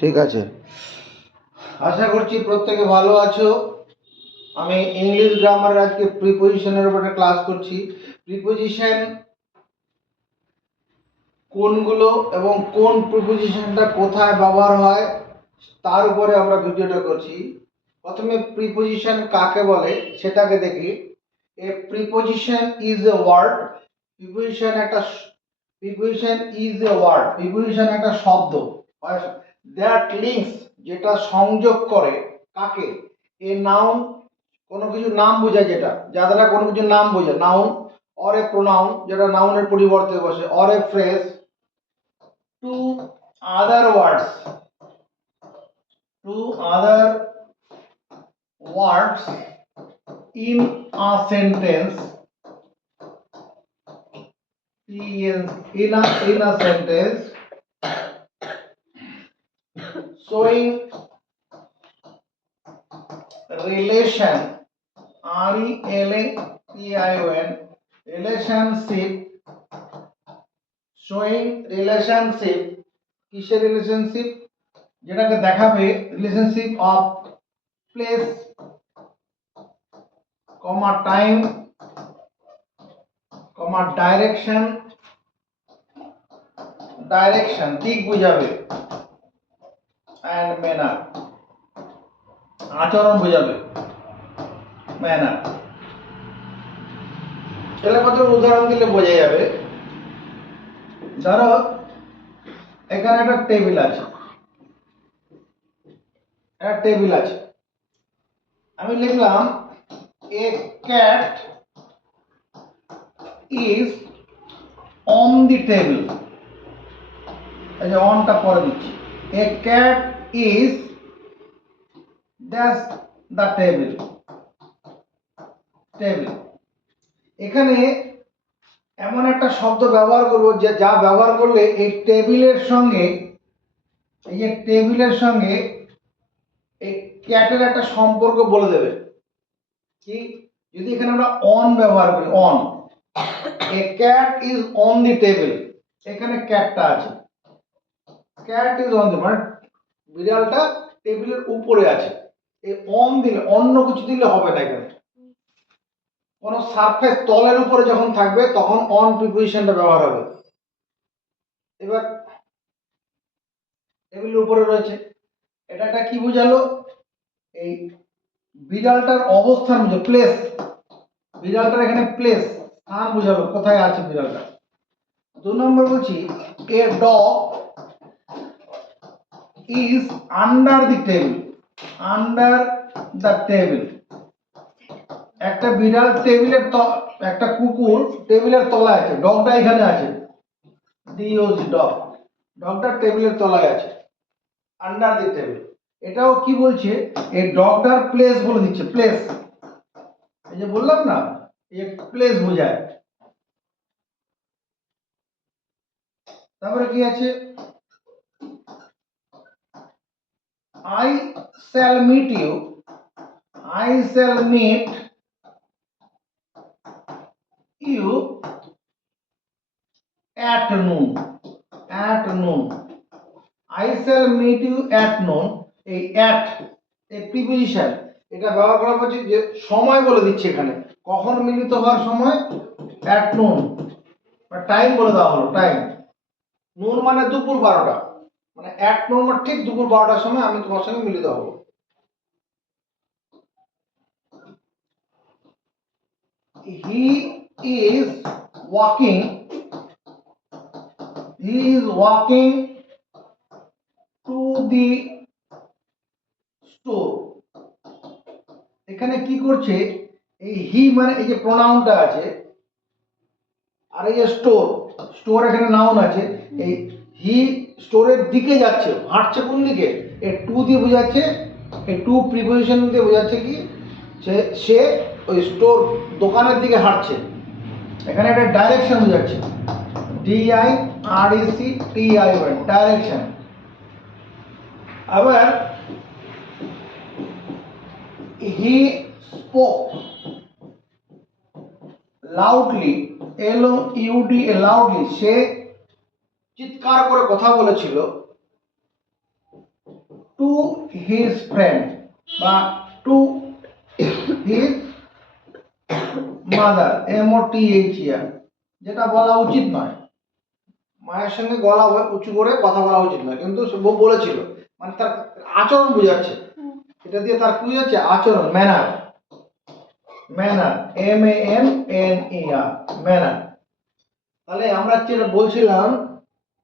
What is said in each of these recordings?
ঠিক আছে, আশা করছি প্রত্যেকে ভালো আছো। আমি ইংলিশ গ্রামার আজকে প্রিপোজিশনের উপরে ক্লাস করছি। প্রিপোজিশন কোনগুলো এবং কোন প্রিপোজিশনটা কোথায় ব্যবহার হয় তার উপরে আমরা ভিডিওটা করছি। প্রথমে প্রিপোজিশন কাকে বলে সেটাকে দেখি। A preposition is a word. Preposition একটা প্রিপোজিশন একটা শব্দ দ্যাট লিঙ্কস, যেটা সংযোগ করে কাকে, এ নাউন, কোনো কিছু নাম বোঝায়, যেটা যার দ্বারা কোনো কিছু নাম বোঝায় নাউন, অর এ প্রোনাউন যেটা নাউনের পরিবর্তে বসে, or a phrase to other words, in a sentence, in a sentence showing relation, RELATION, relationship, showing relationship, কিসের রিলেশনশিপ, যেটাকে দেখাবে রিলেশনশিপ অফ প্লেস, কমা টাইম, কমা ডাইরেকশন, দিক বোঝাবে, অ্যান্ড ম্যানার, আচরণ বোঝাবে, ম্যানার। তাহলে কত উদাহরণ দিলে বোঝা যাবে। ধরো এখানে একটা টেবিল আছে, আমি লিখলাম এ cat is on the table, এই যে অনটা পরে দিচ্ছি, এ cat is dash the table. এখানে এমন একটা শব্দ ব্যবহার করব যে যা ব্যবহার করলে এই টেবিলের সঙ্গে, এই যে টেবিলের সঙ্গে এই ক্যাটের একটা সম্পর্ক বলে দেবে। কি, যদি এখানে আমরা অন ব্যবহার করি, অন, এ cat is on the table, এখানে ক্যাটটা আছে, ক্যাট ইজ অন দি, মানে বিড়ালটা টেবিলের উপরে আছে। এই অন দিলে, অন্য কিছু দিলে হবে না, এখানে কোনো সারফেস তলের উপরে যখন থাকবে তখন অন প্রিপোজিশনটা ব্যবহার হবে। এবার টেবিলের উপরে রয়েছে, এটা একটা কি বোঝালো, এই বিড়ালটার অবস্থান বুঝে, প্লেস, বিড়ালটার এখানে প্লেস, স্থান বোঝালো, কোথায় আছে বিড়ালটা। 2 নম্বর বলছি a dog is under the table, একটা বিড়াল টেবিলের, একটা কুকুর টেবিলের তলায় আছে, ডগটা এখানে আছে, ডিওজি ডগ, ডগটা টেবিলের তলায় আছে, আন্ডার দি টেবিল। এটাও কি বলছে, এই ডগটার প্লেস বলে দিচ্ছে, প্লেস, এই যে বললাম না, এই প্লেস বোঝায়। তারপরে কি আছে, I shall meet you at noon, I shall meet you at noon, এই at এই প্রিপোজিশন, এটা ব্যবহার করা হচ্ছে যে সময় বলে দিচ্ছে, এখানে কখন মিলিত হওয়ার সময়, at noon, বা টাইম বলে দেওয়া হলো, টাইম, নুন মানে দুপুর 12টা, মানে at noon মানে ঠিক দুপুর 12টার সময় আমি তোমার সঙ্গে মিলিত হব। He is walking to the store, এখানে কি করছে, এই হি মানে এই যে প্রোনাউনটা আছে, আর এই যে স্টোর এখানে নাউন আছে, এই হি স্টোরের দিকে যাচ্ছে, হাঁটছে কোন দিকে, এই টু দিয়ে বোঝাচ্ছে, এই টু প্রিপোজিশন দিয়ে বোঝাচ্ছে কি, সে ওই স্টোর দোকানের দিকে হাঁটছে, এখানে একটা ডাইরেকশন বোঝাচ্ছে, DIRECTION, ডাইরেকশন। আবার হি স্পোক লাউডলি, লাউডলি, সে চিৎকার করে কথা বলেছিল, টু হিজ ফ্রেন্ড বা টু হিজ মাদার, MOTHER, যেটা বলা উচিত নয়। মায়ের সঙ্গে গলা উঁচু করে কথা বলা উচিত নয়, কিন্তু সে বলেছিল, মানে তার আচরণ বোঝাচ্ছে। এটা দিয়ে তার কি বোঝাচ্ছে? আচরণ, ম্যানার। Manner, MANNER, manner. তাহলে আমরা যেটা বলছিলাম,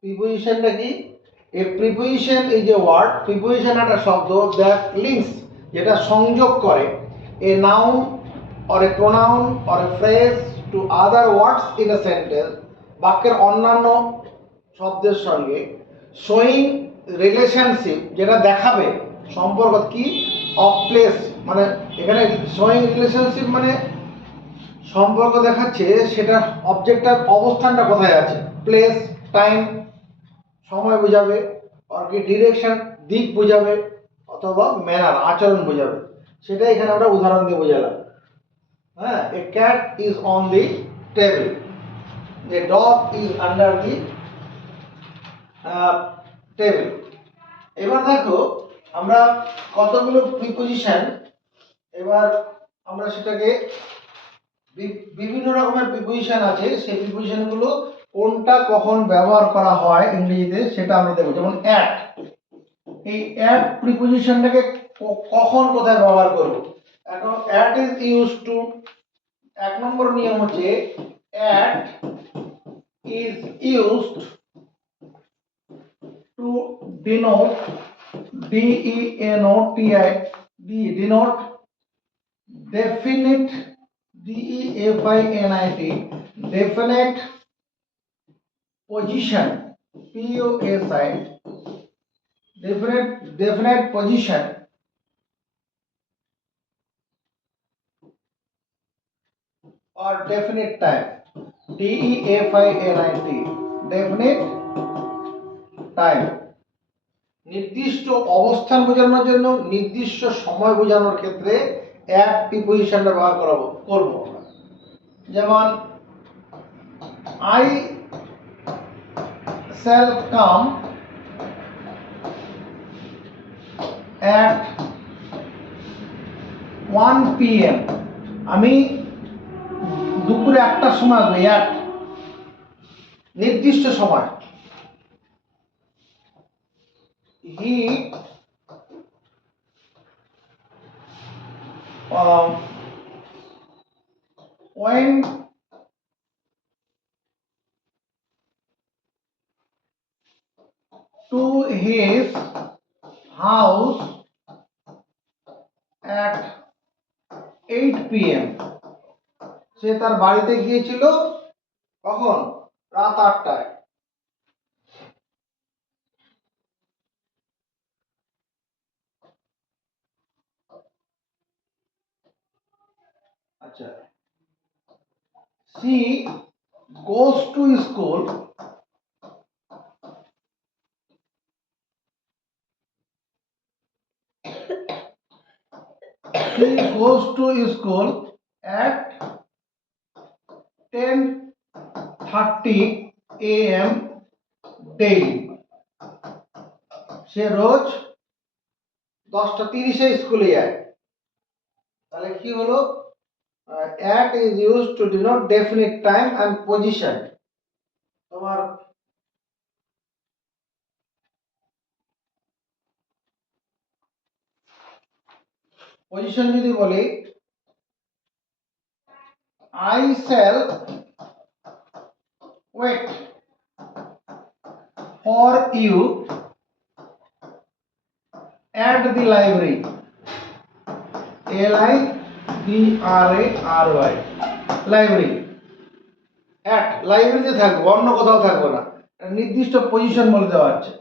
প্রিপোজিশনটা কি? A preposition is a word, preposition একটা শব্দ দ্যাট লিঙ্কস, যেটা সংযোগ করে a noun or a pronoun or a phrase to other words in a sentence, বাক্যের অন্যান্য শব্দের সঙ্গে, showing relationship, যেটা দেখাবে সম্পর্ক কি, of place, মানে এখানে showing relationship মানে সম্পর্ক দেখাচ্ছে, সেটা অবজেক্টটার অবস্থানটা কোথায় আছে, প্লেস, টাইম, সময় বোঝাবে, আর কি ডিরেকশন, দিক বোঝাবে, অথবা ম্যানার, আচরণ বোঝাবে। সেটা এখানে আমরা উদাহরণ দিয়ে বোঝালাম। হ্যাঁ, এ cat is on the table, a dog is under the table. এবার দেখো আমরা কতগুলো প্রিপোজিশন, এবার আমরা সেটাকে বিভিন্ন রকমের প্রিপোজিশন আছে, সেই প্রিপোজিশনগুলো কোনটা কখন ব্যবহার করা হয় ইংরেজিতে সেটা আমরা দেখব। যেমন অ্যাট, এই অ্যাট প্রিপোজিশনটাকে কখন কোথায় ব্যবহার করব? এখন অ্যাট ইজ ইউজ টু, এক নম্বর নিয়ম হচ্ছে at is used to denote, denote definite, DEFINIT, definite position, POSI, definite position, or definite time, DEFINIT, definite time, নির্দিষ্ট অবস্থান বোঝানোর জন্য, নির্দিষ্ট সময় বোঝানোর ক্ষেত্রে অ্যাট প্রিপোজিশনটা ব্যবহার করব। যেমন I shall come at 1 PM, আমি দুপুরে 1টার সময় আসবো, অ্যাট নির্দিষ্ট সময়। He went to his house at 8 PM, সে তার বাড়িতে গিয়েছিল কখন? রাত 8টায়। আচ্ছা, she goes to school at 10:30 AM daily, সে রোজ 10:30 স্কুলে যায়। তাহলে কি হলো? at is used to denote definite time and position। তোমার পজিশন যদি বলি, I shall wait for you at the library, LIBRARY, library. At লাইব্রেরিতে থাকবো, অন্য কোথাও থাকবো না, নির্দিষ্ট পজিশন বলে দেওয়া হচ্ছে।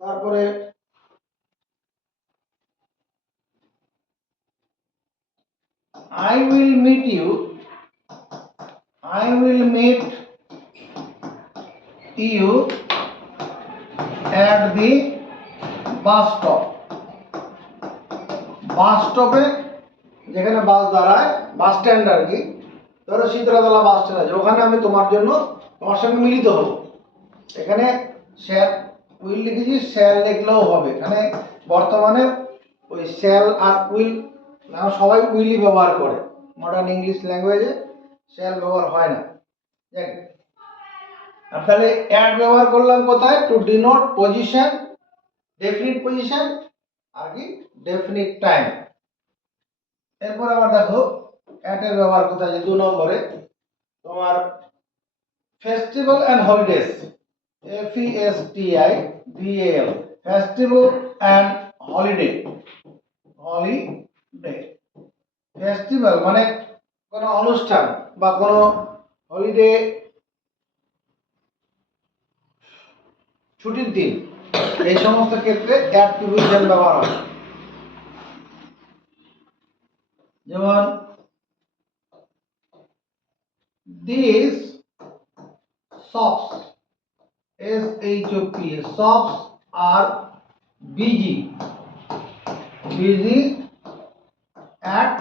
তারপরে I will meet you at the bus stop, বাস স্টপে যেখানে বাস দাঁড়ায়, বাস স্ট্যান্ড আর কি, ধরো শীতলাতলা বাস স্ট্যান্ড আছে, ওখানে আমি তোমার সঙ্গে মিলিত হব। এখানে শ্যাল উইল লিখেছি, শ্যাল লিখলেও হবে। এখানে বর্তমানে ওই শ্যাল আর উইল সবাই উইলই ব্যবহার করে, মডার্ন ইংলিশ ল্যাঙ্গুয়েজে শ্যাল ব্যবহার হয় না। দেখ, আর তাহলে অ্যাট ব্যবহার করলাম কোথায়? To denote position, definite position আর কি ডেফিনিট টাইম। এরপর আবার দেখো অ্যাট এর ব্যবহার কোথায়, যে 2 নম্বরে তোমার festival and holidays, FESTIVAL, festival and holiday. Holiday, festival মানে কোনো অনুষ্ঠান বা কোনো হলিডে, ছুটির দিন, এই সমস্ত ক্ষেত্রে অ্যাট প্রিপোজিশন ব্যবহার হয়। যেমন this shops, SHOP, shops are busy at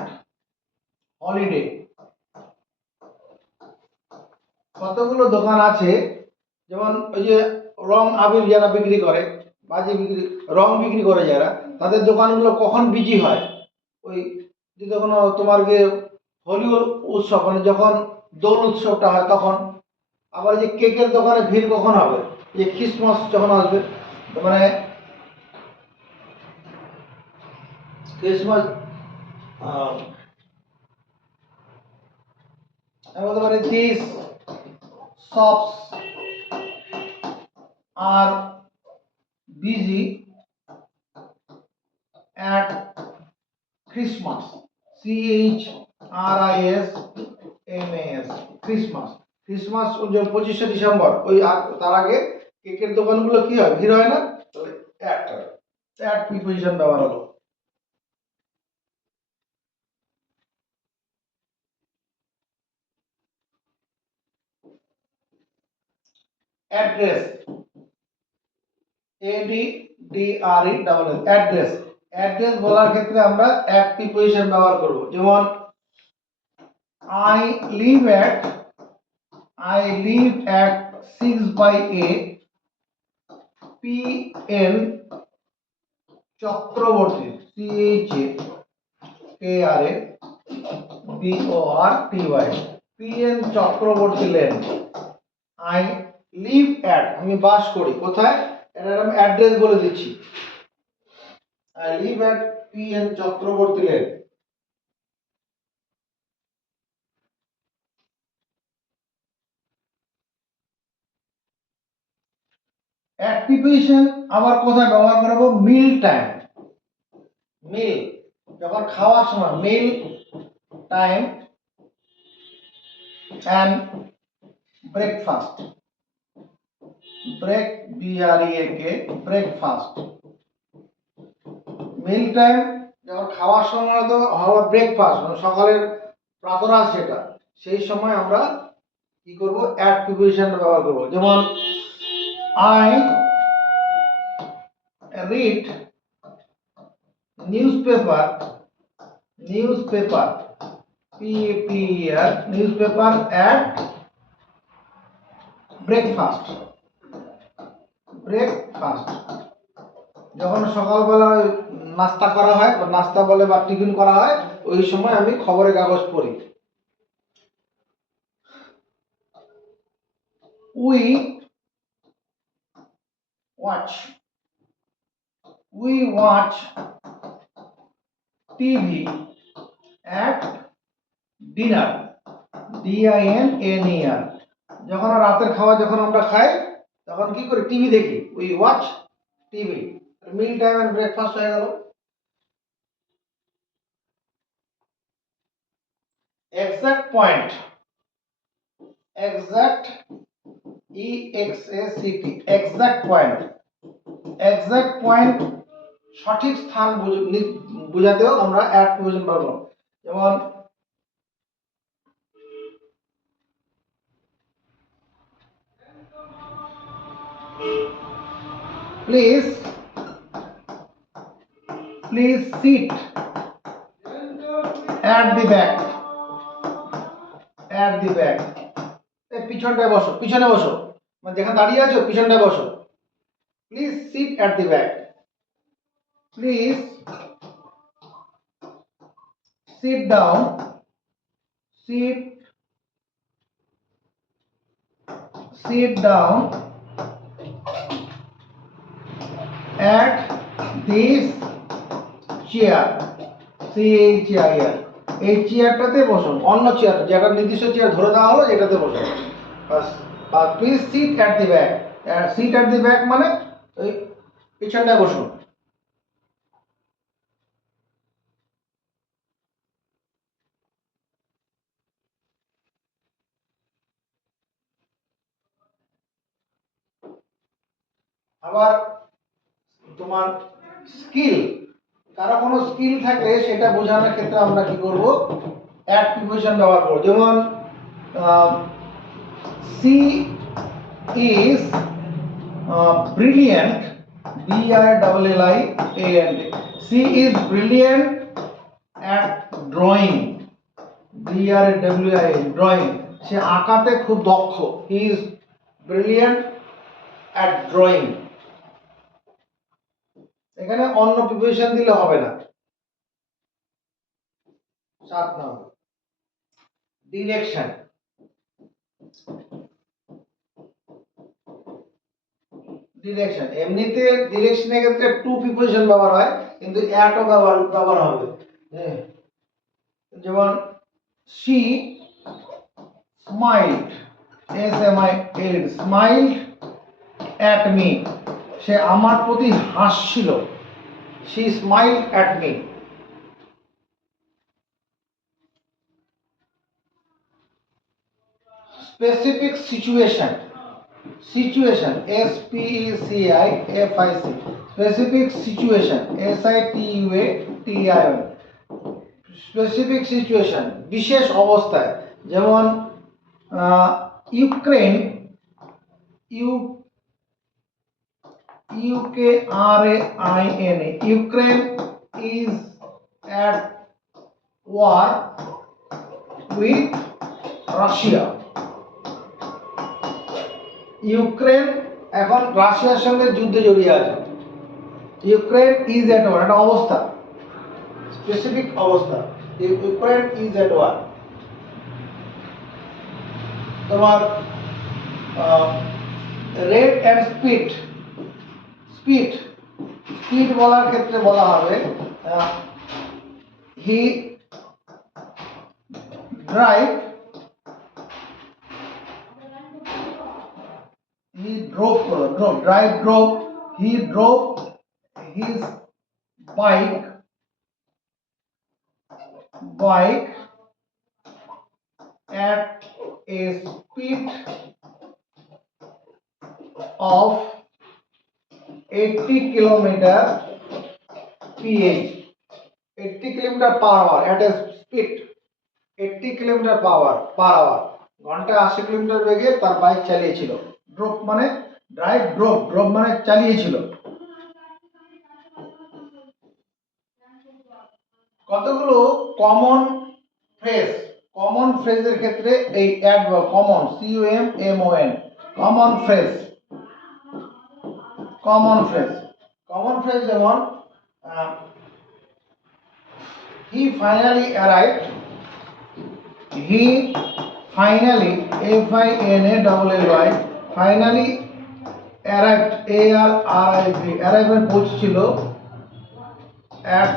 holiday। কতগুলো দোকান আছে, যেমন ওই যে রং আবির যারা বিক্রি করে, বাজি বিক্রি, রং বিক্রি করে যারা, তাদের দোকানগুলো কখন বিজি হয়? ওই যে যখন তোমার যে হোলি উৎসব মানে যখন দোল উৎসবটা হয় তখন। আবার যে কেকের দোকানে ভিড় কখন হবে? যে ক্রিসমাস যখন আসবে, মানে ক্রিসমাস, আমি বলতে পারি this shops are busy at Christmas, CHRISMAS, Christmas. Christmas 25শে ডিসেম্বর, ওই তার আগে কেকের দোকানগুলো কি হয়, ভিড় হয় না? তাহলে অ্যাট প্রিপোজিশন ব্যবহার হলো। Address, ADDRESS, address. অ্যাড্রেস বলার ক্ষেত্রে আমরা অ্যাট প্রিপোজিশন ব্যবহার করব। যেমন I live at 6/A PN Chakraborty, CHAKRABORTY, PN Chakraborty lane. I live at, আমি বাস করি কোথায়, এটা আমি অ্যাড্রেস বলে দিচ্ছি। I live at PN Chakraborty lane. At preposition আবার কোথায় ব্যবহার করব? মিল টাইম, মিল যখন খাওয়ার সময়, meal time and breakfast, breakfast. Meal time যখন খাওয়ার সময় তো হবে, ব্রেকফাস্ট মানে সকালের প্রাতরাশ যেটা, সেই সময় আমরা কি করব? অ্যাট প্রিপোজিশন ব্যবহার করব। যেমন I read newspaper, PAPER, newspaper at breakfast, যখন সকালবেলা নাস্তা করা হয়, বা নাস্তা বলে বা টিফিন করা হয়, ওই সময় আমি খবরের কাগজ পড়ি। We watch TV at dinner, DINNER। যখন রাতের খাওয়া যখন আমরা খাই তখন কি করি? টিভি দেখি। We watch TV. Meal time and breakfast হয়ে গেল। Exact point, exact, EXACT, exact point. Exact point সঠিক স্থান বোঝাতেও আমরা অ্যাট প্রিপোজিশন ব্যবহার করব। যেমন please sit at the back, at the back. এই পিছনটায় বসো, পিছনে বসো, মানে যেখানে দাঁড়িয়ে আছো পিছনটায় বসো। Please sit at the back. Please sit down, sit down at this chair, এই চেয়ার, এই চেয়ারটাতে বসো, অন্য চেয়ার যেটা নির্দিষ্ট চেয়ার ধরে দেওয়া হলো এটাতে বসো। আর please sit at the back, sit at the back মানে ওই পিছনটায় বসুন। আবার তোমার স্কিল, কারো কোনো স্কিল থাকলে সেটা বোঝানোর ক্ষেত্রে আমরা কি করব, অ্যাট প্রিপোজিশন ব্যবহার করব। যেমন she is brilliant, BRLLIANT, she is brilliant at drawing, DRAWIN, drawing, সে আঁকাতে খুব দক্ষ, he is brilliant at drawing. এখানে অন্য প্রিপোজিশন দিলে হবে না। 7 নম্বর ডিরেকশন। ডিরেকশন এমনিতে ডিরেকশনের ক্ষেত্রে টু প্রিপোজিশন ব্যবহার হয়, কিন্তু অ্যাটও ব্যবহার হবে। যেমন she smiled, SMILED, smiled at me, সে আমার প্রতি হাসছিল, she smiled at me। Specific situation, situation SPECIFIC, specific situation SITUATION, specific situation বিশেষ অবস্থায়। যেমন Ukraine, UKRAIN, Ukraine is at war with Russia, Ukraine এখন রাশিয়ার সঙ্গে যুদ্ধে জড়িয়ে আছে। ইউক্রেন ইজ অ্যাট ওয়ার, একটা অবস্থা, স্পেসিফিক অবস্থা, ইউক্রেন ইজ অ্যাট ওয়ার। তোমার rate and speed, speed speed বলার ক্ষেত্রে বলা হবে হি drive, he drove, he drove his bike at a speed of 80 kilometer ph, 80 kilometer per hour, at a speed 80 kilometer per hour, ঘন্টায় 80 কিলোমিটার বেগে তার বাইক চালিয়েছিল। ড্রোভ মানে ড্রাইভ, ড্রোভ মানে চালিয়েছিল। কতগুলো কমন ফ্রেজ, কমন ফ্রেজের ক্ষেত্রে এই adverb common, COMMON, common phrase, common phrase, common phrase যেমন he finally arrived, he finally, FINALLY, finally arrived, ARRIVE, arrive মানে পৌঁছেছিল, at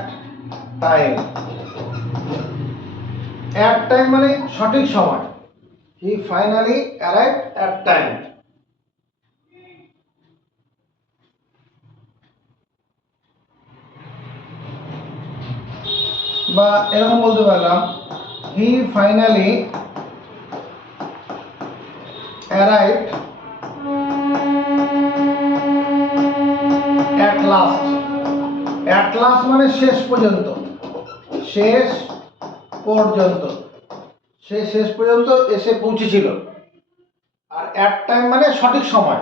time, at time মানে সঠিক সময়, he finally arrived at time। বা এরকম বলতে পারলাম he finally arrived at last, at last মানে শেষ পর্যন্ত, শেষ পর্যন্ত, সে শেষ পর্যন্ত এসে পৌঁছেছিল। আর at time মানে সঠিক সময়,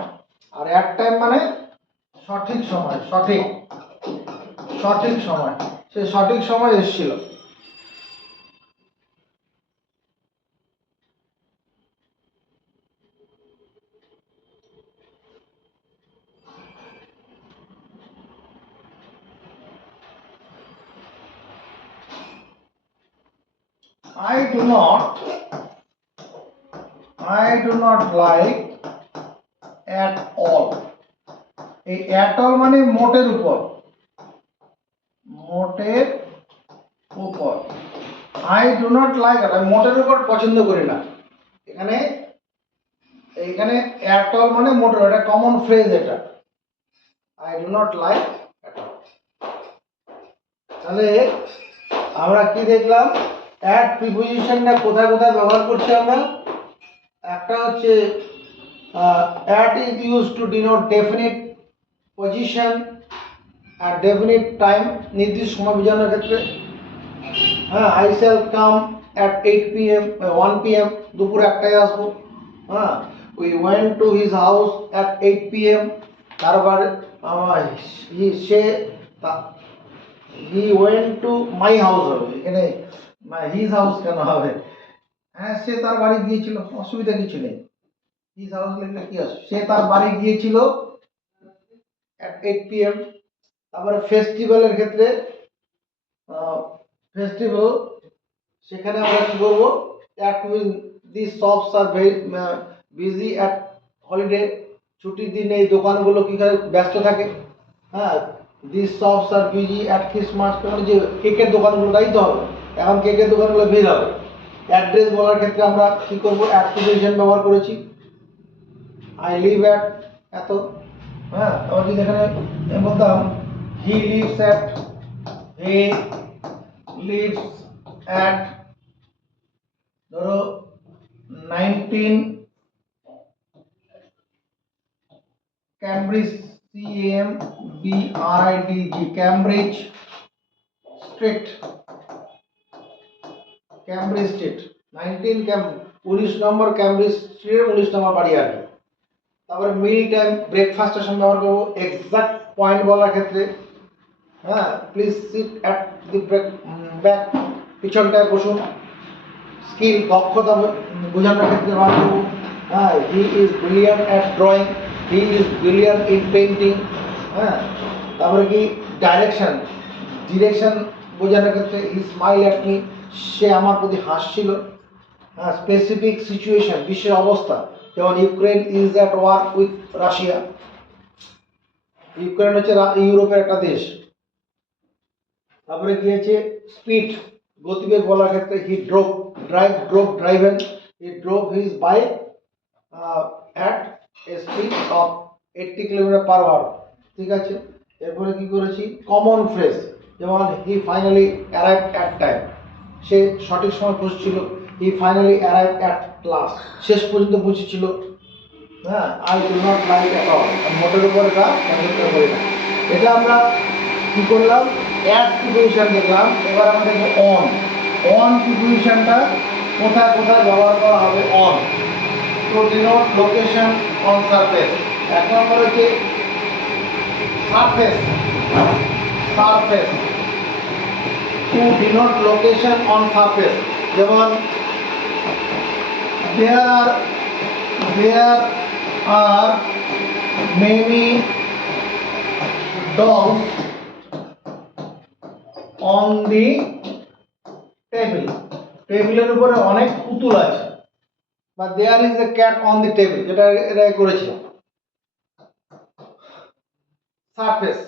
আর at time মানে সঠিক সময়, সঠিক সময়, সে সঠিক সময় এসেছিল। I do not like at all. এই at all মানে মোটের উপর, মোটের উপর। I do not like, আমি মোটের উপর পছন্দ করি না। এখানে at all মানে মোটের, এটা কমন ফ্রেজ এটা। I do not like at all। তাহলে আমরা কি দেখলাম, at প্রিপোজিশনটা কোথায় কোথায় ব্যবহার করছি আমরা। একটা হচ্ছে at is used to denote definite position R definite time, নির্দিষ্ট সময় বোঝানোর ক্ষেত্রে। হ্যাঁ, I shall come at 8 p.m. 1 p.m. দুপুর 1টায় আসবো। হ্যাঁ, we went to his house at 8 p.m. তারপর he went to my house হবে, এখানে his house কেন হবে। হ্যাঁ, সে তার বাড়ি গিয়েছিল, অসুবিধা কিছু নেই। his house লিখলে কি আসবে, সে তার বাড়ি গিয়েছিল at 8 p.m. তারপরে ফেস্টিভ্যালের ক্ষেত্রে, ফেস্টিভ্যাল, সেখানে আমরা কি করবো, at the shops are very busy at holiday, ছুটির দিনে এই দোকানগুলো কি করে ব্যস্ত থাকে। হ্যাঁ, these shops are busy at Christmas, মানে যে কেকের দোকানগুলো, তাই তো হবে, এখন কেকের দোকানগুলো ভিড় হবে। অ্যাড্রেস বলার ক্ষেত্রে আমরা কি করব, at প্রিপোজিশন ব্যবহার করেছি, I live at এত। হ্যাঁ, তাহলে যদি এখানে বলতাম he lives at ধরো 19 ক্যামব্রিজ, CAMBRIDG, ক্যামব্রিজ স্ট্রিট, 19 নম্বর ক্যামব্রিজ স্ট্রিট, 19 নম্বর বাড়ি আর কি। তারপরে মিল টাইম, ব্রেকফাস্টের সময় ব্যবহার করবো এক্সাক্ট পয়েন্ট বলার ক্ষেত্রে। হ্যাঁ, please sit at the back, পিছনটায় বসুন। স্কিল, দক্ষতা বোঝানোর ক্ষেত্রে ব্যবহার করবো। হ্যাঁ, he is brilliant at drawing, he is brilliant in painting. হ্যাঁ, তারপরে কি ডিরেকশন বোঝানোর ক্ষেত্রে হি স্মাইল অ্যাট মি, সে আমার প্রতি হাসছিল। হ্যাঁ, স্পেসিফিক সিচুয়েশন, বিশেষ অবস্থা, যেমন Ukraine is at war with Russia. Ukraine হচ্ছে ইউরোপের একটা দেশ। তারপরে কি আছে, স্পিড, গতিবেগ বলার ক্ষেত্রে he driven, he drove his bike at a speed of 80 kilometre per hour. ঠিক আছে, এরপরে কি করেছি, কমন ফ্রেজ, যেমন he finally arrived at time, সে সঠিক সময় পৌঁছেছিল। He finally arrived at class, শেষ পর্যন্ত পৌঁছেছিল। হ্যাঁ, I do not like at all, মোটের উপর এটা পছন্দ করি না। এটা আমরা কি করলাম, অ্যাট প্রিপোজিশন দেখলাম। এবার আমরা দেখবো অন প্রিপোজিশনটা কোথায় কোথায় ব্যবহার করা হবে। On to denote location on surface, এক নম্বর হচ্ছে surface, to denote location on surface, যেমন there are many dogs on the table, টেবিলের উপরে অনেক পুতুল আছে। বা there is a cat on the table, যেটা এটা করেছি। Surface,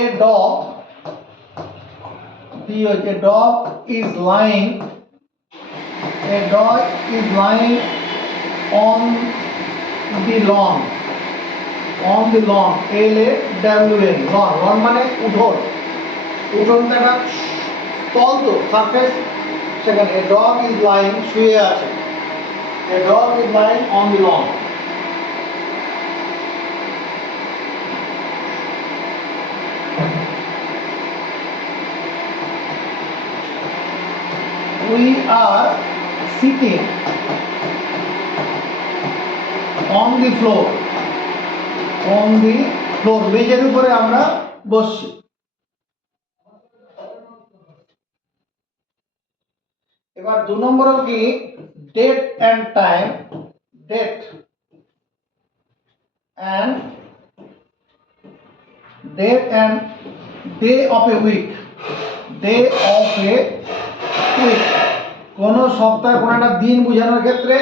a dog is lying on the lawn, LAWN, lawn মানে উঠোন তো একটা স্থল, তো সারফেস, সেখানে a dog is lying, শুয়ে আছে, a dog is lying on the lawn। we are sitting on the floor, মেঝের উপরে আমরা বসছি। এবার 2 নম্বর কি, date and time, date and day of a week, day of a week, কোনো সপ্তাহে কোনো একটা দিন বোঝানোর ক্ষেত্রে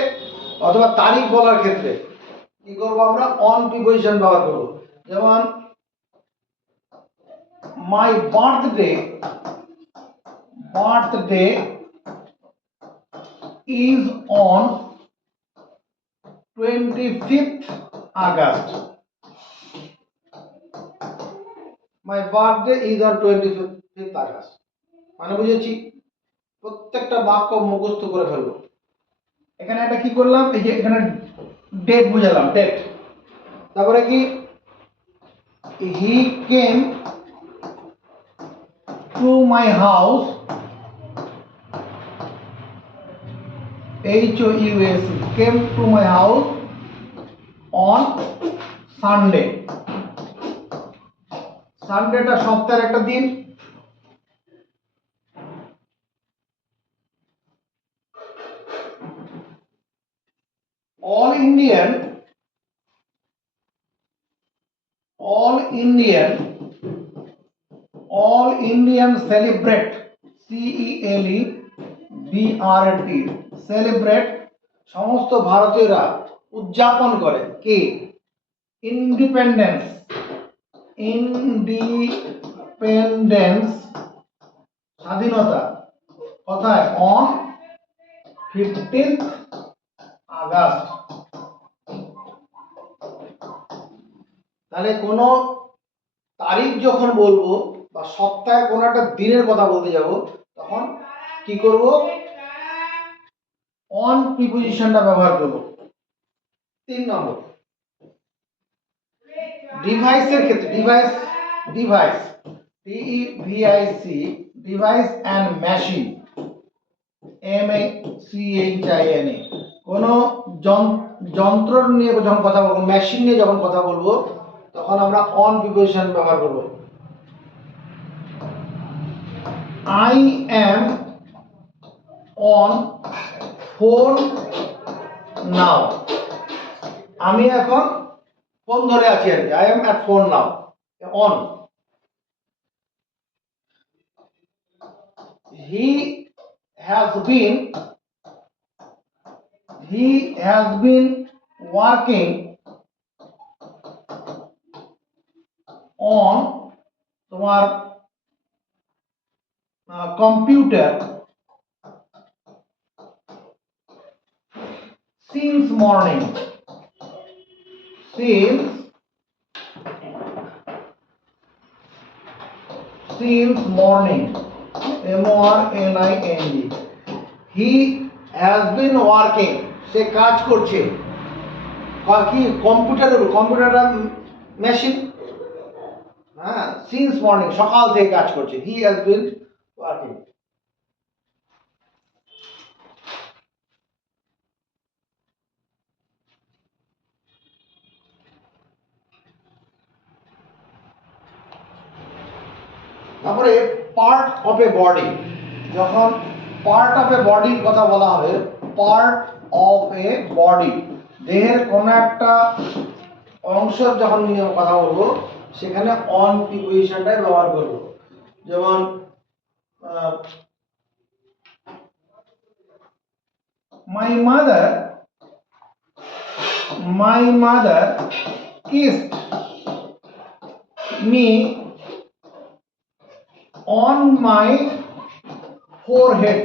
অথবা তারিখ বলার ক্ষেত্রে কি করবো আমরা অন প্রিপোজিশন ব্যবহার করবো। যেমন my birthday is on 25th August. My birthday is on 25th August. মানে বুঝেছি, প্রত্যেকটা বাক্য মুখস্থ করে ফেলবো। এখানে একটা কি করলাম, এই যে এখানে ডেট বুঝালাম, ডেট। তারপরে কি he came to my house, HOUS, came to my house on Sunday. সানডেটা সপ্তাহের একটা দিন। all indian celebrate, CELEBRAT, celebrate, সমস্ত ভারতীয়রা উদযাপন করে কি ইন্ডিপেন্ডেন্স, স্বাধীনতা, কোথায় অন 15th আগস্ট। তাহলে কোনো তারিখ যখন বলবো বা সপ্তাহে কোনো একটা দিনের কথা বলতে যাব তখন কি করব, অন প্রিপোজিশনটা ব্যবহার করব। 3 নম্বর, ডিভাইসের ক্ষেত্রে, device DEVIC, device and machine, MECHIN, কোনো যন্ত্র নিয়ে যখন কথা বলবো, মেশিন নিয়ে যখন কথা বলবো তখন আমরা অন প্রিপোজিশন ব্যবহার করব। I am on phone now, আমি এখন ফোন ধরে আছি আর কি, I am at phone now, on। he has been working on তোমার computer since morning, MORNING, he has been working, সে কাজ করছে কি কম্পিউটারটা মেশিন, হ্যাঁ, since morning, সকাল থেকে কাজ করছে, he has been working। তারপরে পার্ট অফ এ বডি, যখন পার্ট অফ এ বডির কথা বলা হবে, পার্ট অফ এ বডি, দেহের কোনো একটা অংশ যখন নিয়ে কথা বলবো সেখানে অন প্রিপোজিশনটাই ব্যবহার করব। যেমন my mother kissed me on my forehead,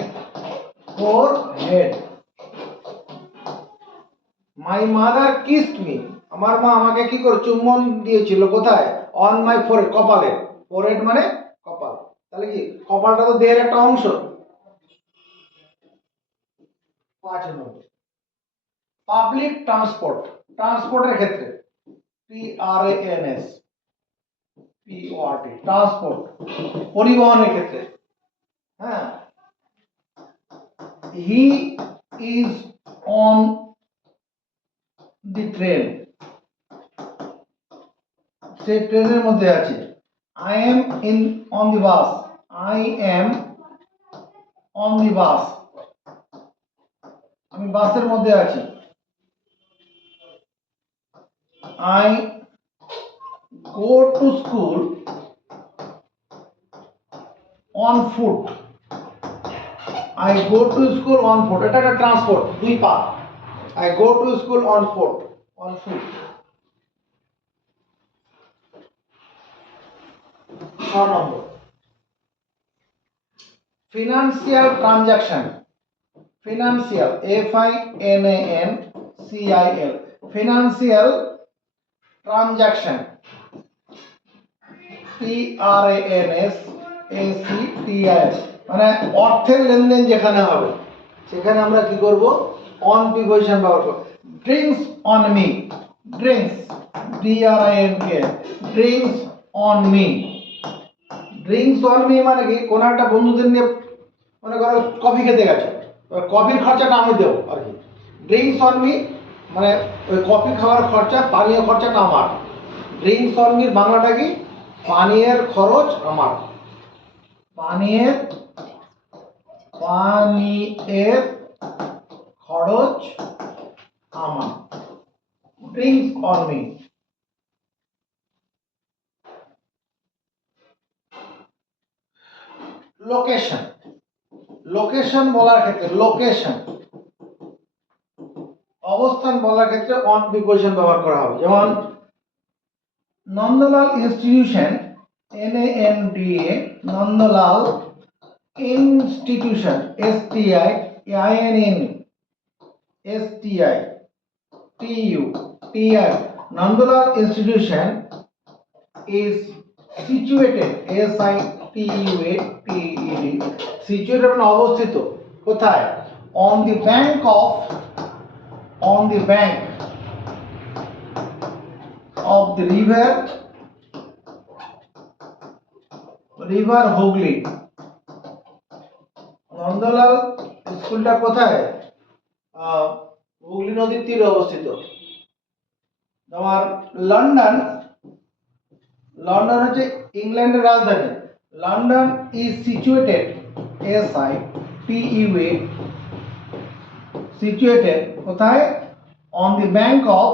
my mother kissed me, আমার মা আমাকে কি করে চুম্বন দিয়েছিল, কোথায় অন মাই ফোরহেড, কপালে, ফোরহেড মানে কপাল, তাহলে কি কপালটা তো দেহের একটা অংশ। 5 নম্বর, পাবলিক ট্রান্সপোর্ট, ট্রান্সপোর্টের ক্ষেত্রে TRANSPORT, ট্রান্সপোর্ট, পরিবহনের ক্ষেত্রে, হ্যাঁ, he is on the train, সে ট্রেনের মধ্যে আছে। I am on the bus, I am on the bus, আমি বাসের মধ্যে আছি। I go to school on foot, I go to school on foot, এটা একটা ট্রান্সপোর্ট, দুই পা, I go to school on foot, on foot। 6 number financial transaction, financial FINANCIAL, financial transaction TRANSACTION, মানে অর্থের লেনদেন যেখানে হবে সেখানে আমরা কি করব, অন প্রিপোজিশন ব্যবহার করব। Drinks on me, drinks DRINK, drinks on me, drinks on me মানে কি, কোনো একটা বন্ধুদের নিয়ে মনে করো কফি খেতে গেছে, কফির খরচাটা আমি দেবো আর কি। ড্রিঙ্কস অন মি মানে ওই কফি খাওয়ার খরচা, পানীয় খরচাটা আমার। ড্রিঙ্কস অন মির বাংলাটা কি, পানীয়ের খরচ আমার, পানীয়ের খরচ আমার, drinks on me. Location, location বলার ক্ষেত্রে, লোকেশন অবস্থান বলার ক্ষেত্রে অন প্রিপোজিশন ব্যবহার করা হবে। যেমন Nandalal institution, NANDA, Nandalal institution, STINSTITUTI, Nandalal institution is situated, SITUATED, situated মানে অবস্থিত কোথায়, on the bank of the river Hooghly. নন্দলাল স্কুলটা কোথায়, হুগলি নদীর তীরে অবস্থিত। তোমার লন্ডন, লন্ডন হচ্ছে ইংল্যান্ডের রাজধানী। London is situated, SITUA, situated কোথায়, on the bank of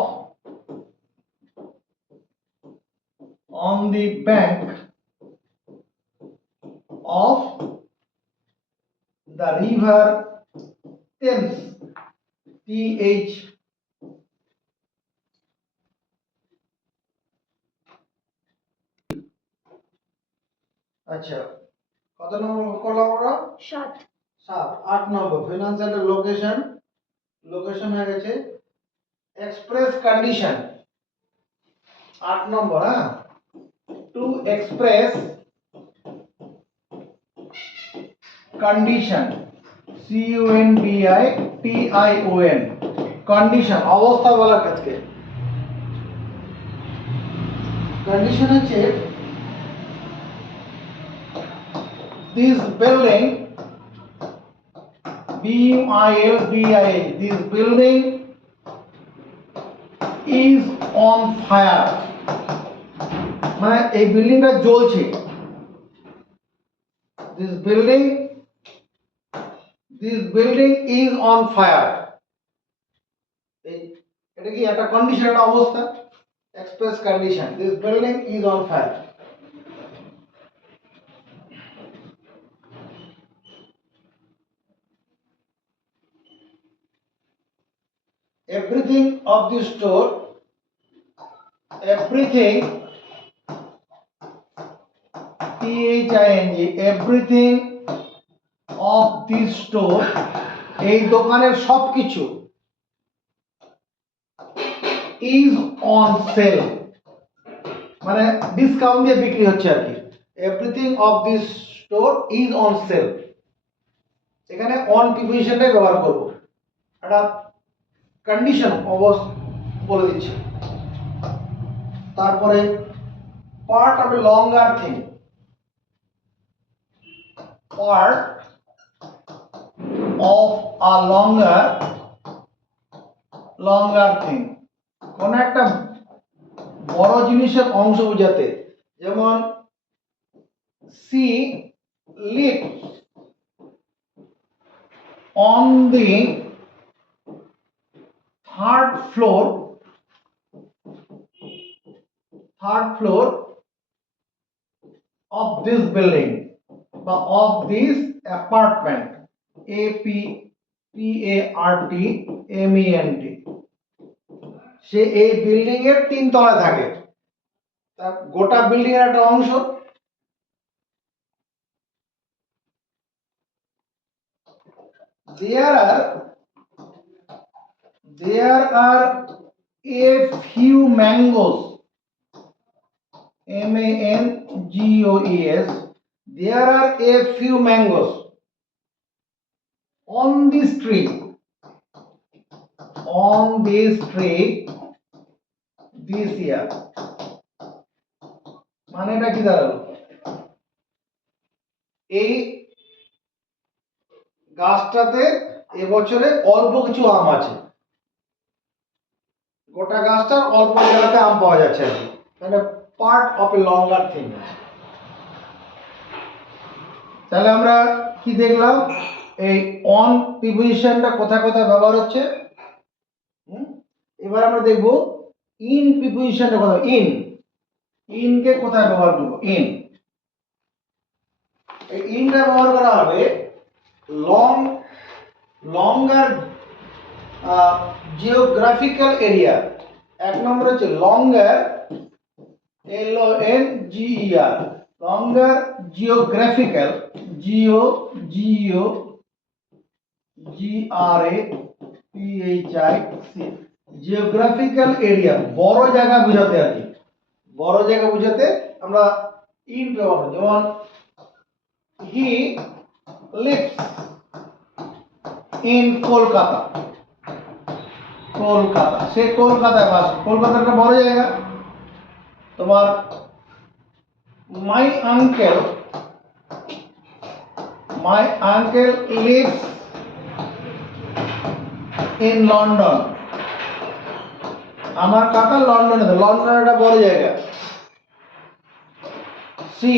the river Thames, TH। আচ্ছা, কত নম্বর করলাম আমরা, 7। 8 নম্বর ফিনান্সিয়াল লোকেশন, লোকেশন হয়ে গেছে। এক্সপ্রেস কন্ডিশন 8 নম্বর, হ্যাঁ, to express condition, CONDITION, condition অবস্থা বলার ক্ষেত্রে। কন্ডিশন হচ্ছে this building, BUILDING, this building is on fire, মানে এই বিল্ডিংটা জ্বলছে। this building is on fire, এটা কি একটা কন্ডিশন, একটা অবস্থা, express condition, this building is on fire। everything of the store, everything, THING, everything of the store, এই দোকানের সবকিছু, is on sale, মানে ডিসকাউন্ট দিয়ে বিক্রি হচ্ছে আর কি। everything of this store is on sale, এখানে অন প্রিপোজিশনটাই ব্যবহার করব, একটা কন্ডিশন অবস্থা বলে দিচ্ছি। তারপরে part of a longer thing, part of a longer thing, কোন একটা বড় জিনিসের অংশ বোঝাতে। যেমন she lives on the third floor of this building, বা অফ দিস অ্যাপার্টমেন্ট, APARTMENT, সে এই বিল্ডিং এর 3 তলায় থাকে। তার গোটা বিল্ডিং এর একটা অংশ। There are a few mangoes, MANGOES. There are a few mangoes on this tree this year. মানে এটা কি দাঁড়ালো? এই গাছটাতে এবছরে অল্প কিছু আম আছে, গোটা গাছটার অল্প জায়গাতে আম পাওয়া যাচ্ছে আর কি, মানে part of a longer thing. তাহলে আমরা কি দেখলাম, এই অন প্রিপোজিশনটা কোথায় কোথায় ব্যবহার হচ্ছে। এবার আমরা দেখব ইন প্রিপোজিশনটা কোথায়, ইন কে কোথায় ব্যবহার করব। এই ইনটা ব্যবহার করা হবে লঙ্গার জিওগ্রাফিক্যাল এরিয়া। এক নম্বর হচ্ছে লঙ্গার, LONGER, লঙ্গার জিওগ্রাফিক্যাল, GRAPHIC, জিওগ্রাফিক্যাল এরিয়া, বড় জায়গা বোঝাতে আর কি, বড় জায়গা বোঝাতে আমরা ইন ব্যবহার করি। যেমন he lives in Kolkata, Kolkata, সে কলকাতায় বাস, কলকাতা একটা বড় জায়গা। তোমার my uncle lives in London, আমার কাকা লন্ডনে, লন্ডন একটা বড় জায়গা। she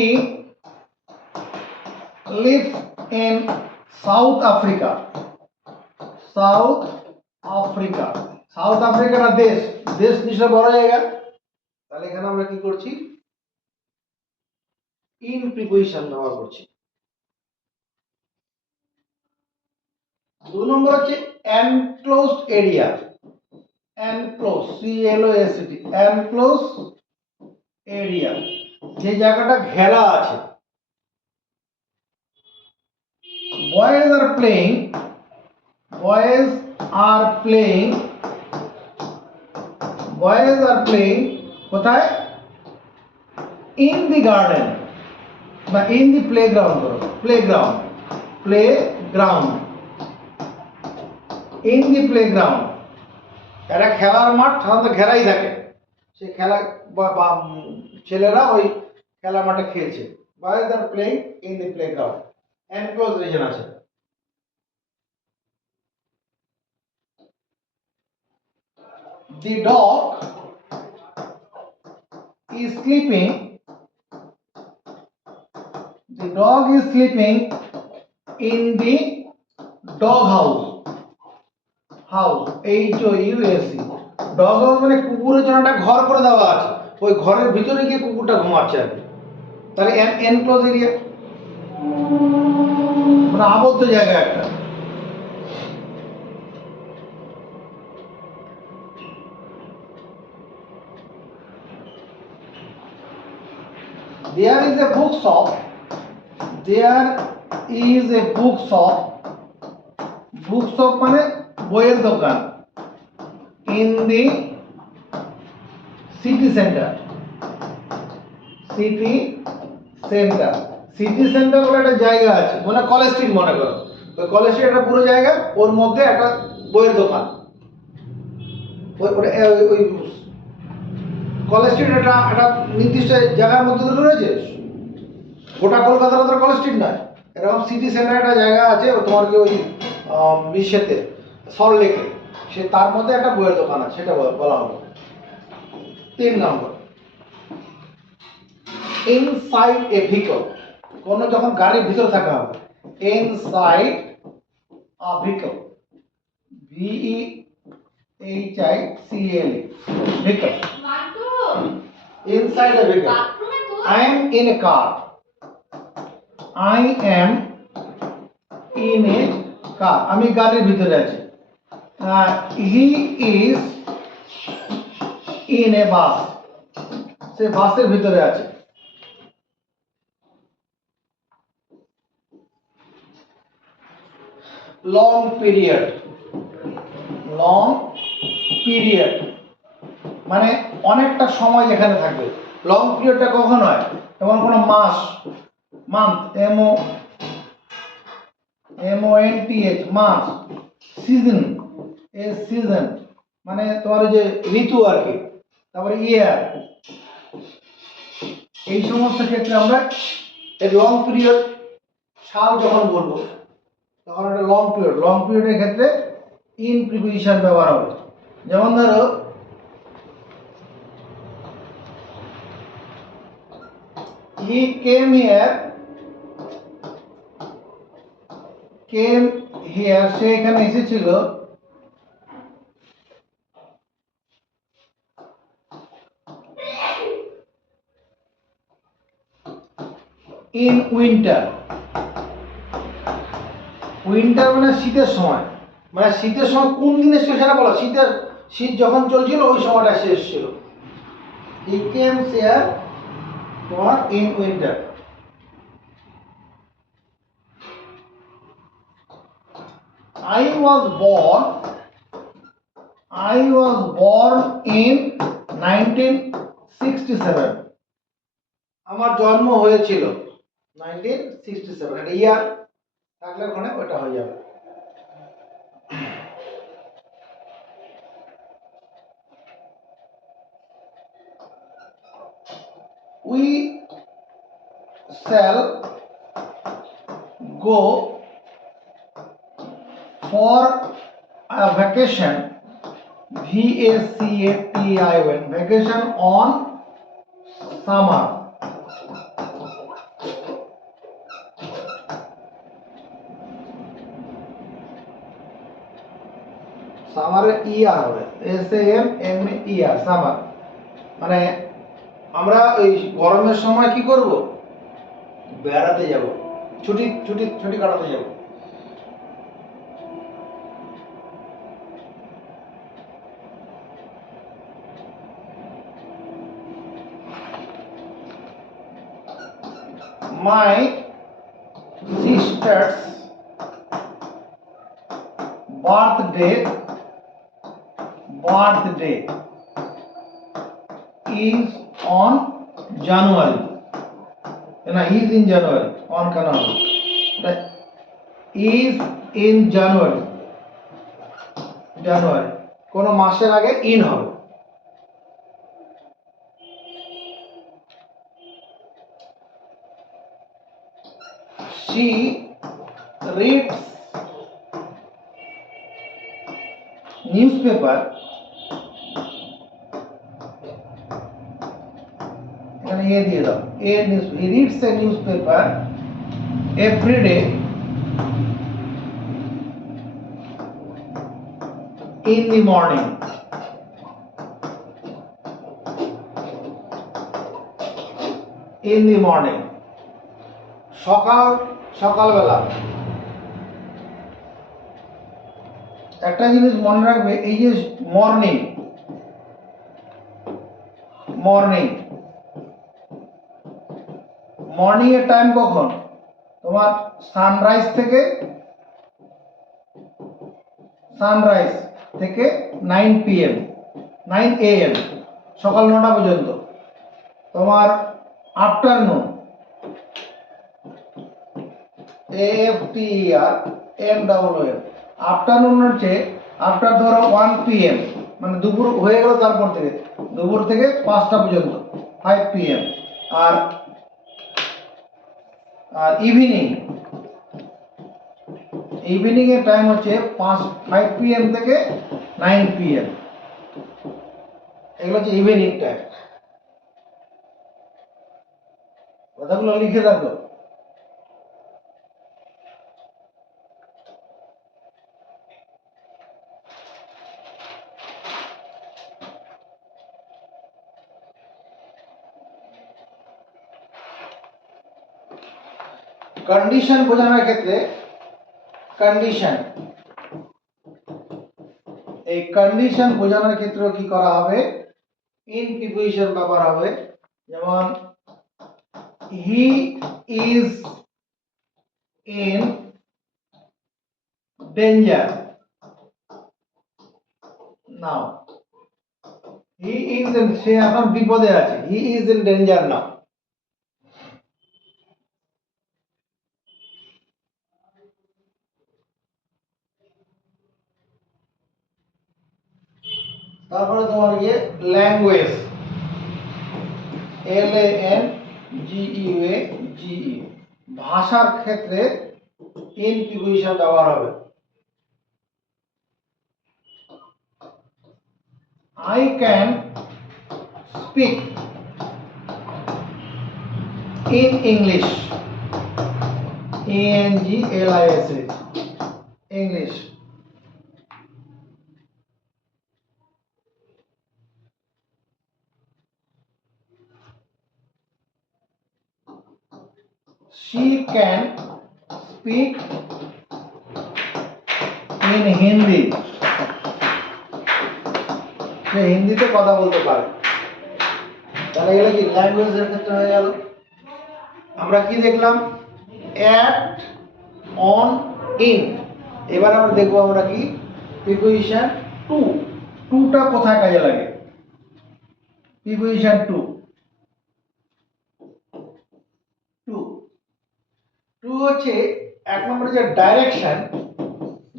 lives in South Africa, South আফ্রিকাটা দেশ নিশ্চয় বড় জায়গা। তাহলে এখানে আমরা কি করছি, ইন প্রিপোজিশন ব্যবহার করছি। 2 নম্বর হচ্ছে enclosed area, CLOSED, enclosed area, যে জায়গাটা ঘেরা আছে। বয়েজ আর প্লেইং কোথায়, ইন দি গার্ডেন বা in the playground, in the playground. একটা খেলার মাঠ সাধারণত ঘেরাই থাকে, সে খেলা বা ছেলেরা ওই খেলার মাঠে খেলছে। Boys are playing in the playground, enclose reason আছে। The dog is sleeping in the dog house, HOUSE। Dog house মানে কুকুরের জন্য একটা ঘর করে দেওয়া আছে, ওই ঘরের ভিতরে গিয়ে কুকুরটা ঘুমাচ্ছে আর কি। তাহলে এনক্লোজ এরিয়া মানে আবদ্ধ জায়গা একটা। There is a bookshop, bookshop মানে বইয়ের দোকান, in the city center বলে একটা জায়গা আছে, মানে কলেজ স্ট্রিট মনে করো, তো কলেজ স্ট্রিট একটা পুরো জায়গা, ওর মধ্যে একটা বইয়ের দোকান। ওই কলেজ স্ট্রিট একটা নির্দিষ্ট জায়গার মধ্যে রয়েছে, গোটা কলকাতার তো কলেজ স্ট্রিট নয়, এরকম সিটি সেন্টার একটা জায়গা আছে তোমার কি ওই বিশেতে সল্টলেকে, সে তার মধ্যে একটা বইয়ের দোকান আছে, সেটা বলা হলো। 3 নম্বর ইনসাইড এ ভেহিকল, কোনো যখন গাড়ির ভিতরে থাকা হবে, inside a vehicle, VEHICLE, vehicle, inside a vehicle. I am in a car, I am in a car, আমি গাড়ির ভিতরে আছি। হি ইজ ইন এ বাস, সে বাসের ভিতরে আছে। লং পিরিয়ড, লং পিরিয়ড মানে অনেকটা সময় যেখানে থাকবে। লং পিরিয়ডটা কখন হয়, যেমন কোনো মাস, মান্থ, MONTH মাস, সিজন, সিজন মানে তোমার যে ঋতু আর কি, তারপরে ইয়ার, এই সমস্ত ক্ষেত্রে আমরা এই লং পিরিয়ড, সাল যখন বলবো তখন একটা লং পিরিয়ড, লং পিরিয়ডের ক্ষেত্রে ইন প্রিপোজিশন ব্যবহার হবে। যেমন ধরো হি কেম হিয়ার, সে এখানে এসেছিল ইন উইন্টার। উইন্টার মানে শীতের সময়, মানে শীতের সময় কোন দিন এসেছিল সেটা বলো, শীত যখন চলছিল ওই সময়টা সে এসেছিল। হি কেম হিয়ার তোমার in winter. I was born in 1967, আমার জন্ম হয়েছিল 1967, এটা ইয়ার থাকলে ওখানে ওটা হয়ে যাবে। We shall go for a vacation, VACATION, vacation on summer, সামারে ইয়ার হবে, SAMMER, সামার মানে আমরা ওই গরমের সময় কি করব, বেড়াতে যাব, ছুটি ছুটি ছুটি কাটাতে যাব। My sister's birthday is on January, না is in January, on কেন হবে, is in January, জানুয়ারি কোন মাসের আগে ইন হবে। She reads newspaper, এখানে এ দিয়ে দাও, he reads a newspaper every day in the morning, in the morning সকালবেলা। একটা জিনিস মনে রাখবে, এই যে মর্নিং এর টাইম কখন, তোমার সানরাইজ থেকে 9 PM, 9 AM, সকাল 9টা পর্যন্ত। তোমার আফটারনুন, AFTERNOON, আফটারনুন হচ্ছে আফটার ধরো 1 PM, মানে দুপুর হয়ে গেল, তারপর থেকে দুপুর থেকে 5টা পর্যন্ত 5 PM। আর ইভিনিং এর টাইম হচ্ছে 5 PM থেকে 9 PM, এগুলো হচ্ছে ইভিনিং টাইম। কথাগুলো লিখে রাখো। কন্ডিশন বোঝানোর ক্ষেত্রে কন্ডিশন, এই কন্ডিশন বোঝানোর ক্ষেত্রে কি করা হবে, ইন প্রিপোজিশন ব্যবহার হবে। যেমন he is in danger now, he is in, সে এখন বিপদে আছে, he is in danger now. তারপরে তোমার গিয়ে ল্যাঙ্গুয়েজ, LANGUAGE, ভাষার ক্ষেত্রে ইন প্রিপোজিশন ব্যবহার হবে। I can speak in English, ENGLISH, English। She can speak in Hindi, সে হিন্দিতে কথা বলতে পারে। তাহলে এগুলো কি ল্যাঙ্গুয়েজের ক্ষেত্রে হয়ে গেল। আমরা কি দেখলাম, অ্যাট, অন, ইন। এবার আমরা দেখবো আমরা কি প্রিপোজিশন টু। টুটা কোথায় কাজে লাগে, প্রিপোজিশন টু। টু হচ্ছে এক নম্বরে যে direction,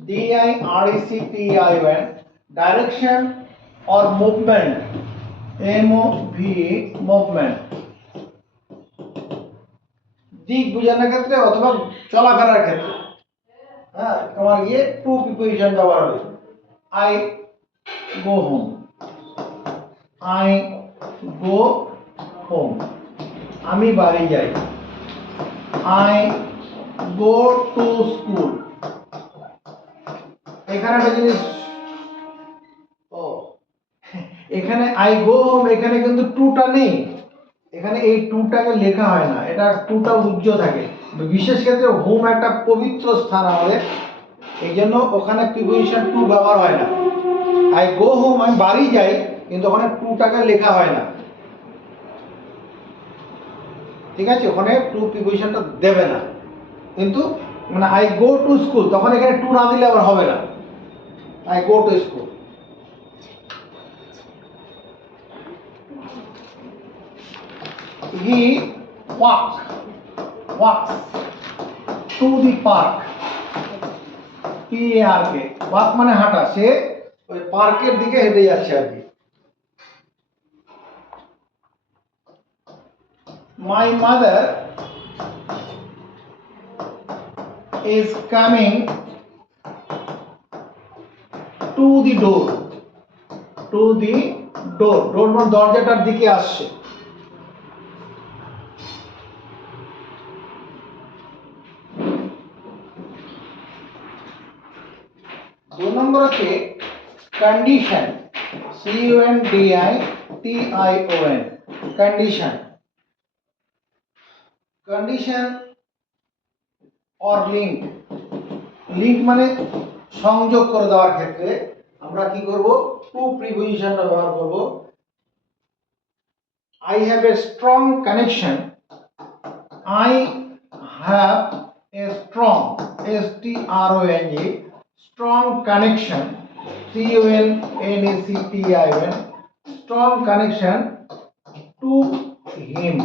DIRECTION, direction or movement, MOVE, movement, দিক বোঝানোর ক্ষেত্রে অথবা চলাফেরার ক্ষেত্রে। হ্যাঁ, তোমার গিয়ে টু প্রিপোজিশন ব্যবহার হবে। I go home, I go home, আমি বাড়ি যাই, আই গো টু স্কুল। এখানে একটা জিনিস, ও এখানে আই গো হোম, এখানে কিন্তু টুটা নেই, এখানে এই টুটাকে লেখা হয় না, এটা টুটা উজ্জ থাকে। বিশেষ ক্ষেত্রে হোম একটা পবিত্র স্থান আমাদের, এই জন্য ওখানে প্রিপোজিশন টু ব্যবহার হয় না। আই গো হোম, আমি বাড়ি যাই, কিন্তু ওখানে টুটাকে লেখা হয় না, ঠিক আছে, ওখানে টু প্রিপোজিশনটা দেবে না। কিন্তু মানে আই গো টু স্কুল, তখন এখানে টু না দিলে আবার হবে না, I go to school. He walks to the park, PARK, walk মানে হাঁটা, সে ওই পার্কের দিকে হেঁটে যাচ্ছে আর কি। My mother is coming to the door, to the door, door মানে দরজাটার দিকে আসছে। দু নম্বর হচ্ছে condition, CONDITION, condition. Condition or link, link মানে সংযোগ করে দেওয়ার ক্ষেত্রে আমরা কি করব, টু প্রিপোজিশনটা ব্যবহার করব। I have a strong connection, I have a strong, STRONG, strong connection, CONNECTION, strong connection to him।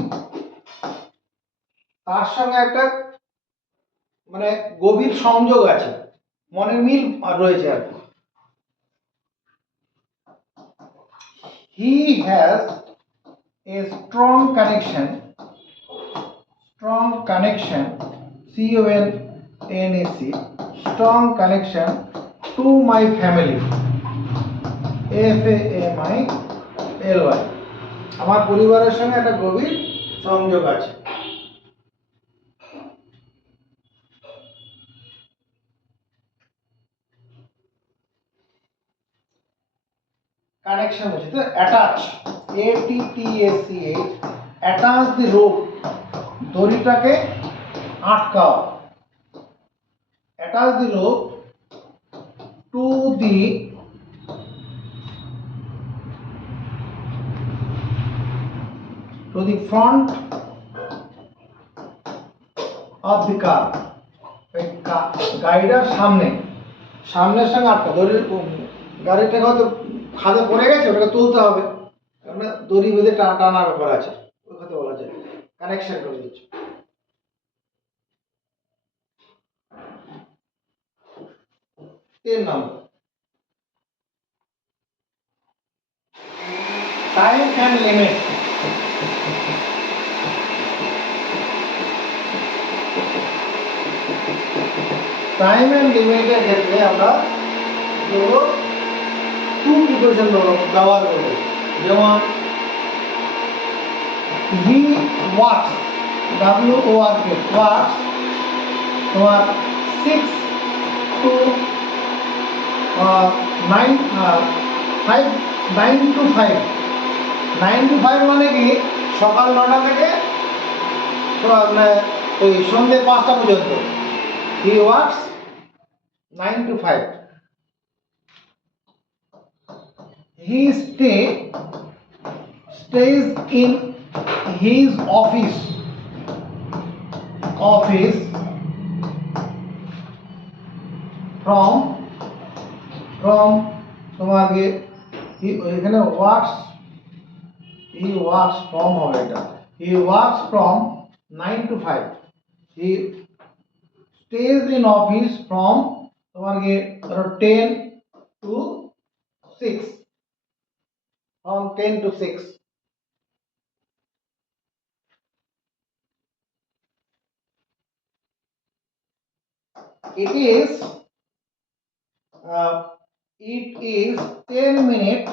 তার সঙ্গে একটা মানে গভীর সংযোগ আছে, মনের মিল রয়েছে আর কি। He has a strong connection, CONNEC, strong connection to my family, FAMILY, আমার পরিবারের সঙ্গে একটা গভীর সংযোগ আছে। কানেকশন হচ্ছে তো attach, ATTACH, attach the rope, দড়িটাকে আটকাও, attach the rope to the front of the car, গাড়িটার সামনের সঙ্গে আটকা, দড়ির গাড়িটা হয়তো খাদে পড়ে গেছে, ওটাকে তুলতে হবে, কারণ দড়ি বেঁধে টানার ব্যাপার আছে, ওই কথা বলা যায়, কানেকশন করে দিচ্ছে। 10 নম্বর, time and limit. Time and লিমিটের ক্ষেত্রে আমরা টু প্রিপোজিশন ব্যবহার করব, যেমন হি ওয়ার্কস, WORK, ওয়ার্কস তোমার 6 to 9 to 5, 9 to 5 মানে কি সকাল 9টা থেকে ওই সন্ধ্যে 5টা পর্যন্ত। হি ওয়ার্কস 9 to 5. He stays in his office from তোমার এখানে he works from হবে, এটা he works from 9 to 5. he stays in office from তোমার 10 to 6, from 10 to 6. It is 10 minute,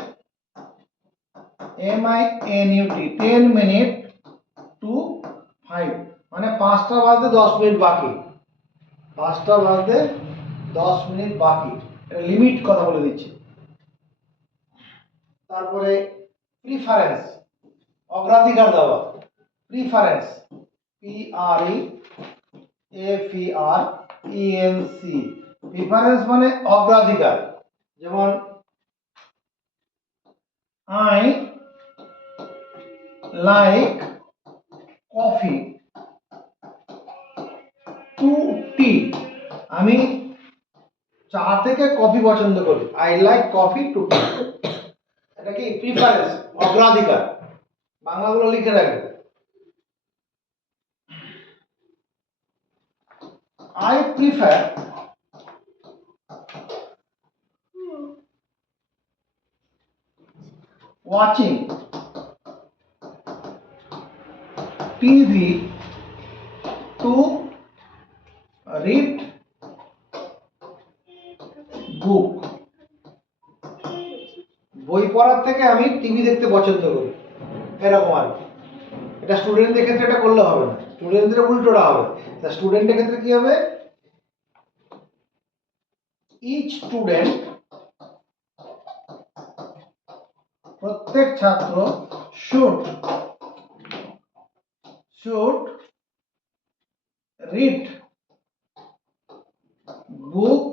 MINUT, 10 minute to 5, মানে 5টা বাজতে 10 মিনিট বাকি, 5টা বাজতে 10 মিনিট বাকি, এটা লিমিট কথা বলে দিচ্ছি। তারপরে প্রিফারেন্স, অগ্রাধিকার দেওয়া, প্রিফারেন্স, PREFERENC, প্রিফারেন্স মানে অগ্রাধিকার, যেমন I like coffee to tea, আমি চা থেকে কফি পছন্দ করি, I like coffee to tea, এটা কি প্রিফারেন্স, অগ্রাধিকার, বাংলাগুলো লিখে রাখবে। I prefer watching TV to read book, বই পড়ার থেকে আমি টিভি দেখতে পছন্দ করি, এরকম আর কি। এটা স্টুডেন্টদের ক্ষেত্রে এটা করলে হবে না, স্টুডেন্টদের উল্টোটা হবে। তা স্টুডেন্টের ক্ষেত্রে কি হবে, ইচ স্টুডেন্ট, প্রত্যেক ছাত্র, should read book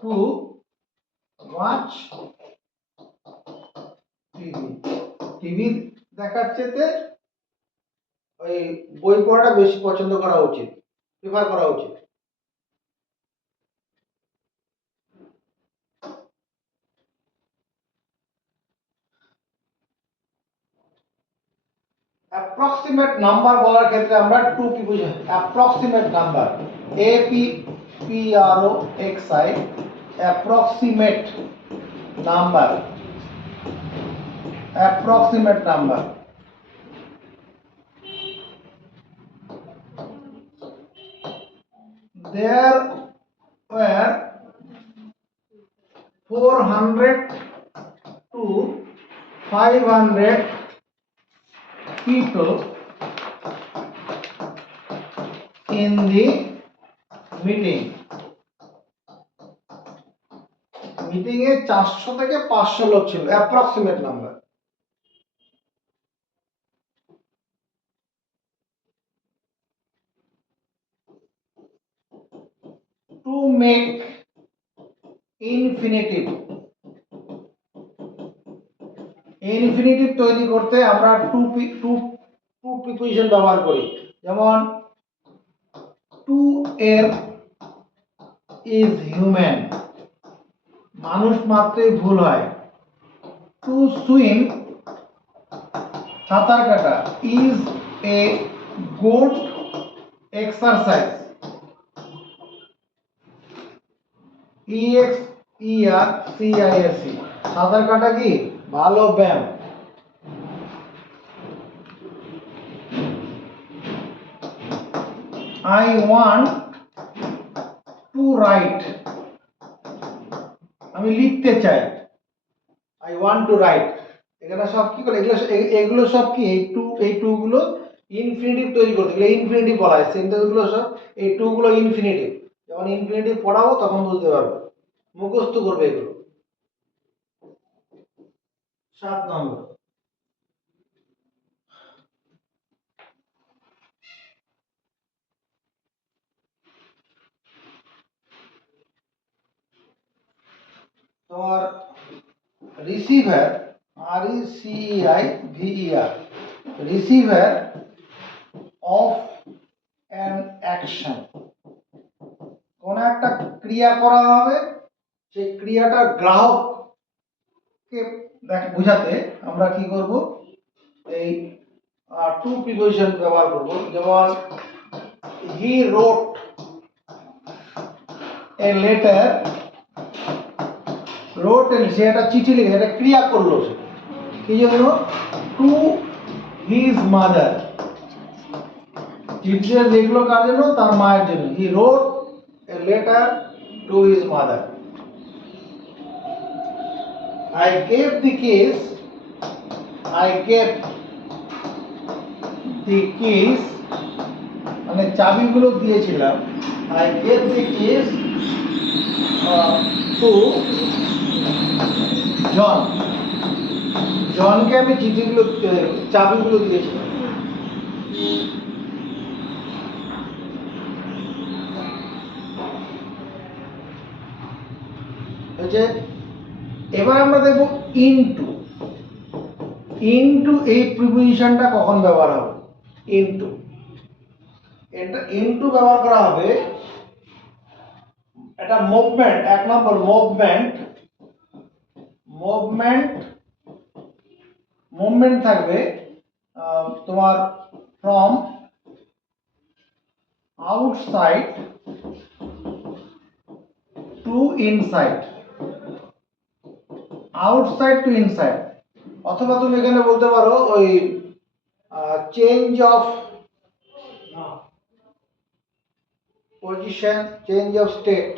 to watch TV, TV দেখার চেয়ে ওই বই পড়াটা বেশি পছন্দ করা উচিত, প্রিফার করা উচিত। অ্যাপ্রক্সিমেট নাম্বার বলার ক্ষেত্রে আমরা to preposition, approximate number, APPROXI, approximate number, approximate number. There were 400 to 500 people in the meeting. Meeting এ 400 থেকে 500 লোক ছিল, approximate number. To make infinitive, infinitive তৈরি করতে আমরা টু প্রিপোজিশন ব্যবহার করি। যেমন টু এর ইজ হিউম্যান, মানুষ মাত্রই ভুল হয়। টু সুইম, সাঁতার কাটা, is a good exercise, EXERCISE, সাঁতার কাটা কি ভালো ব্যায়াম। I want to write, আমি লিখতে চাই। I want to write, এখানে সব কি করে, এগুলো সব কি এই টু গুলো ইনফিনিটিভ তৈরি করতে গেলে ইনফিনিটিভ বলা হয়। সেন্টেন্স গুলো সব এই টু গুলো ইনফিনিটিভ। যখন ইনফিনিটিভ পড়াবো তখন বুঝতে পারবে, মুখস্থ করবে এগুলো। 7 নম্বর, তোমার receiver, RECEIVER, receiver of an action, কোন একটা ক্রিয়া করা হবে, সেই ক্রিয়াটার গ্রাহককে বোঝাতে আমরা কি করব, এই টু প্রিপোজিশন ব্যবহার করব। যেমন হি রোট এ লেটার, রোট এ, সে একটা চিঠি লিখে, একটা ক্রিয়া করলো সে, কি জন্য, টু হিজ মাদার, চিঠিটা লিখলো কার জন্য, তার মায়ের জন্য। He wrote a letter to his mother. I gave the keys, I gave the keys, মানে চাবিগুলো দিয়েছিলাম। I gave the keys to John, জনকে আমি চাবিগুলো দিয়েছিলাম। এবার আমরা দেখব ইনটু। ইনটু এই প্রিপোজিশনটা কখন ব্যবহার হবে? ইনটু, এটা ইনটু ব্যবহার করা হবে, এটা মুভমেন্ট, 1 নম্বর মুভমেন্ট থাকবে তোমার from outside to inside, outside to inside. অথবা তুমি এখানে বলতে পারো ওই change of position, change of state,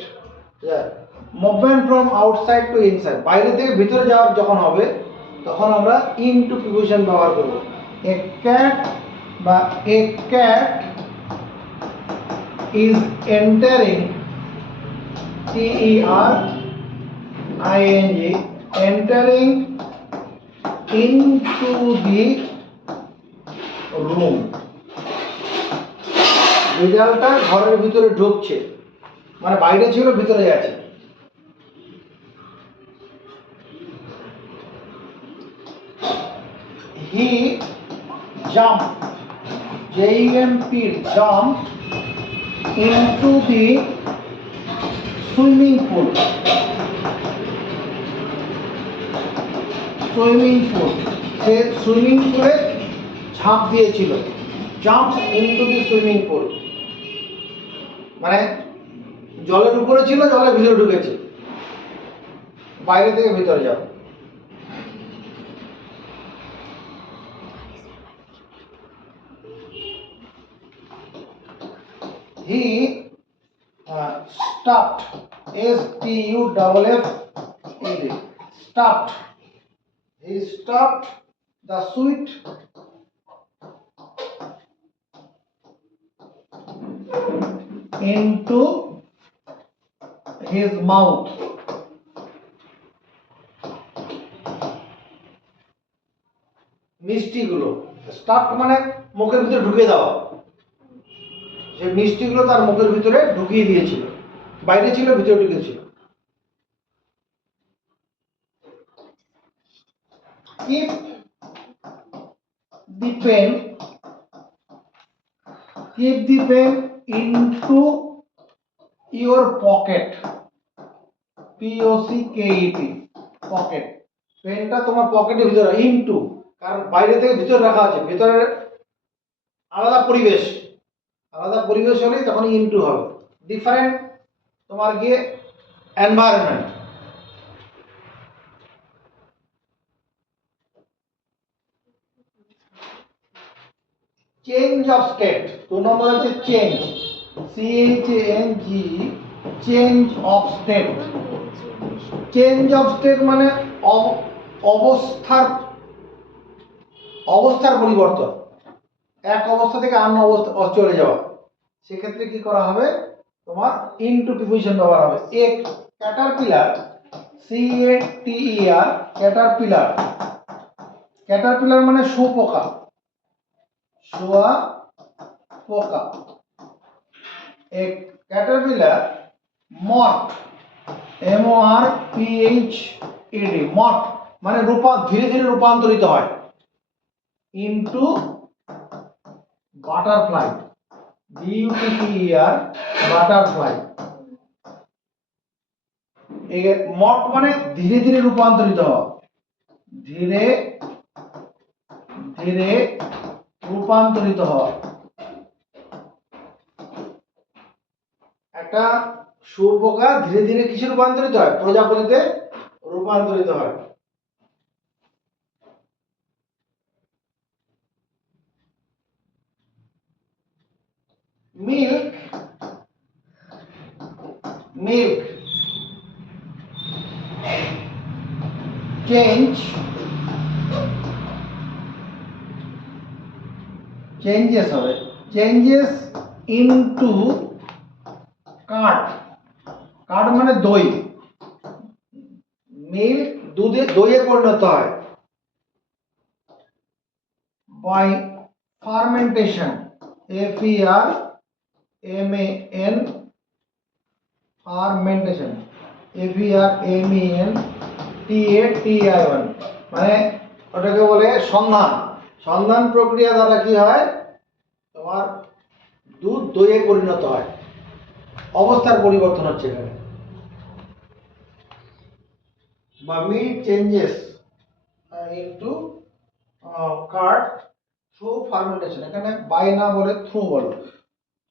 movement from outside to inside, বাইরে থেকে ভিতরে যাওয়ার যখন হবে তখন আমরা ইনটু প্রিপোজিশন ব্যবহার করব। এ ক্যাট বা a cat is entering, TERING, entering into the room, বিড়ালটা ঘরের ভিতরে ঢুকছে, মানে বাইরে ছিল ভিতরে যাচ্ছে। He jump, JUMP, jump into the swimming pool, সে সুইমিং পুলে ঝাঁপ দিয়েছিল। Jump into the swimming pool মানে জলের উপরে ছিল, জলের ভিতরে ঢুকেছে, বাইরে থেকে ভিতরে যাও। He stuffed, STUFFED, stuffed, he stuffed the sweet into his mouth, মিষ্টিগুলো, স্টাফড মানে মুখের ভিতরে ঢুকিয়ে দেওয়া, সে মিষ্টিগুলো তার মুখের ভিতরে ঢুকিয়ে দিয়েছিল। বাইরে ছিল, ভিতরে ঢুকেছিল। Keep the pen into your pocket, POCKET, pocket. পেনটা তোমার পকেটের ভিতরে, ইনটু, কারণ বাইরে থেকে ভিতরে রাখা আছে, ভিতরে আলাদা পরিবেশ হলেই তখন ইনটু হবে। ডিফারেন্ট তোমার গিয়ে এনভায়রনমেন্ট। চেঞ্জ অফ স্টেট, 2 নম্বর হচ্ছে change, CHANG, change of state. Change of state মানে অবস্থার পরিবর্তন, এক অবস্থা থেকে অন্য অবস্থা চলে যাওয়া। সেক্ষেত্রে কি করা হবে, তোমার ইনটু প্রিপোজিশন ব্যবহার হবে। এক ক্যাটারপিলার, CATER, ক্যাটারপিলার। ক্যাটারপিলার মানে শুঁয়োপোকা, শুঁয়োপোকা। এক ক্যাটারপিলার মথ, MORPHED, মথ মানে ধীরে ধীরে রূপান্তরিত হয়, ইনটু বাটারফ্লাই, BUTTER, বাটারফ্লাই। এই মথ মানে ধীরে ধীরে রূপান্তরিত হওয়া, ধীরে ধীরে রূপান্তরিত হওয়া। একটা শুঁয়োপোকা ধীরে ধীরে কিসে রূপান্তরিত হয়, প্রজাপতিতে রূপান্তরিত হয়। মিল্ক, চেঞ্জেস হবে, চেঞ্জেস ইনটু কার্ড। কার্ড মানে দই, মিল্ক দইয়ে পরিণত হয়। By fermentation, FERMAN, fermentation, FERMENTATION, মানে ওটাকে বলে সন্ধান প্রক্রিয়া দ্বারা কি হয়, তোমার দুধ দইয়ে পরিণত হয়, অবস্থার পরিবর্তন হচ্ছে এখানে। বা milk changes into card through fermentation. এখানে বাই না বলে থ্রু বলো,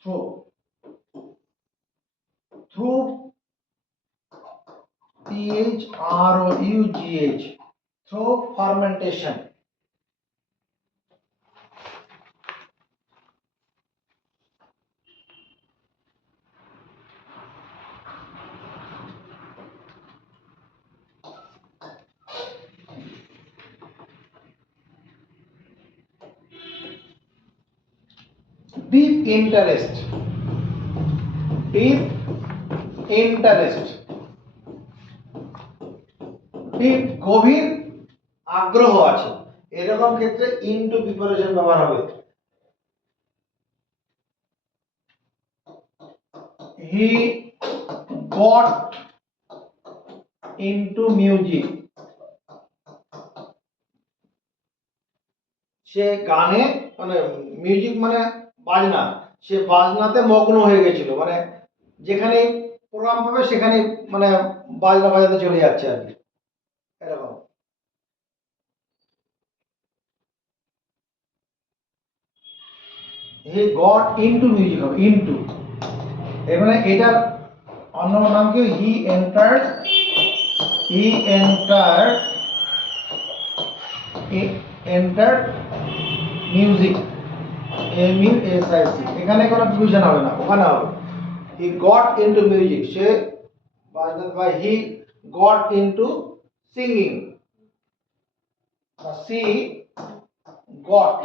through THROUGH, through fermentation. Deep interest, deep গভীর আগ্রহ আছে, এরকম ক্ষেত্রে ইনটু প্রিপারেশন ব্যবহার হবে। হি গট ইনটু মিউজিক, সে গানে মানে মিউজিক মানে বাজনা, সে বাজনাতে মগ্ন হয়ে গেছিল, মানে যেখানে প্রোগ্রাম পাবে সেখানে মানে বাজনা বাজাতে চলে যাচ্ছে আর কি, এরকম। হি গট ইনটু মিউজিক হবে, ইনটু। এর মানে এটার অন্য নাম কি, হি এন্টার্ড মিউজিক, MUSIC। এখানে কোনো প্রিপোজিশন হবে না, ওখানে হবে হি গট ইনটু মিউজিক, সে বাজনা, বা হি গট ইনটু সিঙ্গিং, বা C goat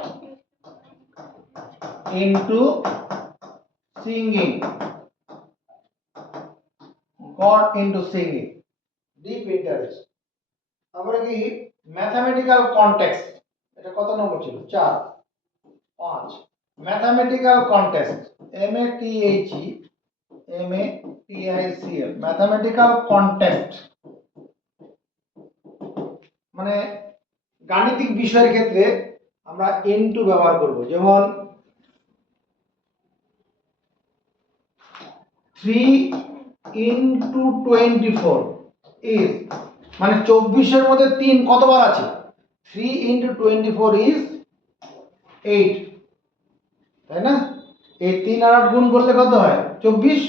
into singing, deep interest. তারপরে কি ম্যাথমেটিক্যাল কনটেক্সট, এটা কত নম্বর ছিল, 4, 5। Mathematical context, MATHEMATICAL MACL mathematical contact, মানে গাণিতিক বিষয়ের ক্ষেত্রে আমরা ইনটু ব্যবহার করব। যেমন 3 into 24 is, মানে 24 এর মধ্যে 3 কতবার আছে? 3 into 24 is 8, তাই না? এই 3 আর 8 গুণ করলে কত হয়? 24।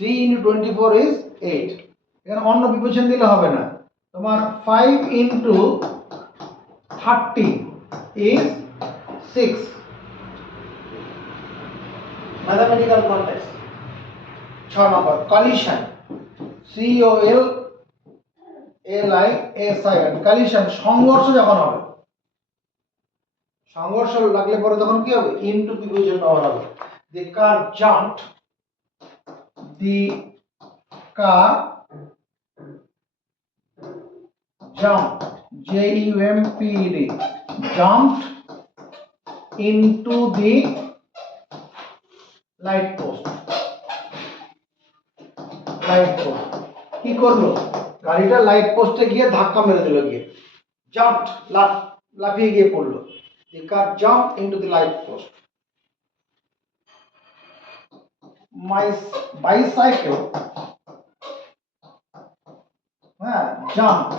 3 into 24 is 8। এখানে অন্য বিভাজন দিলে হবে না। তোমার 5 into 30 is 6। Mathematical context. 6 নম্বর কলিশন, COLLISION, কলিশন সংঘর্ষ যখন হবে, সংঘর্ষ লাগলে পরে তখন কি হবে? ইনটু বিভাজন ব্যবহার হবে। The car jumped, the car jumped, JUMPED, jumped into the light post, light post কি করলো? গাড়িটা লাইট পোস্টে গিয়ে ধাক্কা মেরে দিল, গিয়ে জাম্পড, লাফিয়ে গিয়ে পড়লো। The car jumped into the light post. My bicycle jumped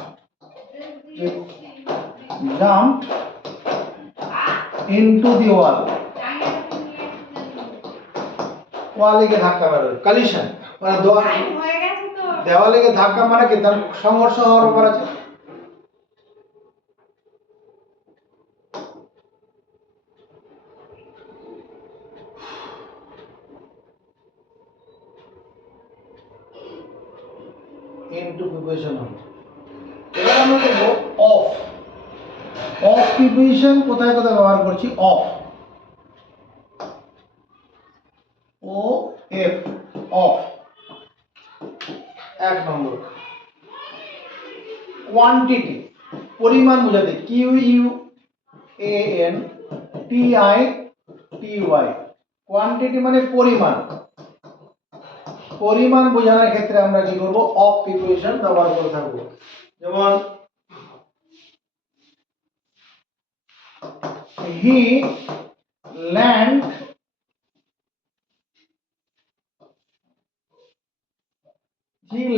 into the wall, ওয়ালে গিয়ে ধাক্কা মেরে। কলিশন মানে দেওয়ালে গিয়ে ধাক্কা মারা কি? তার সংঘর্ষ হওয়ার উপর আছে। ইনটু প্রিপোজিশন হবে। এবার আমরা দেখব অফ। অফ প্রিপোজিশন কোথায় কোথায় ব্যবহার করছি? Of, O F, of. 1 number quantity, পরিমাণ বোঝাতে, QUANTITY, কোয়ান্টিটি মানে পরিমাণ। পরিমাণ বোঝানোর ক্ষেত্রে আমরা কি করব? অফ প্রিপোজিশন ব্যবহার করে থাকব। যেমন he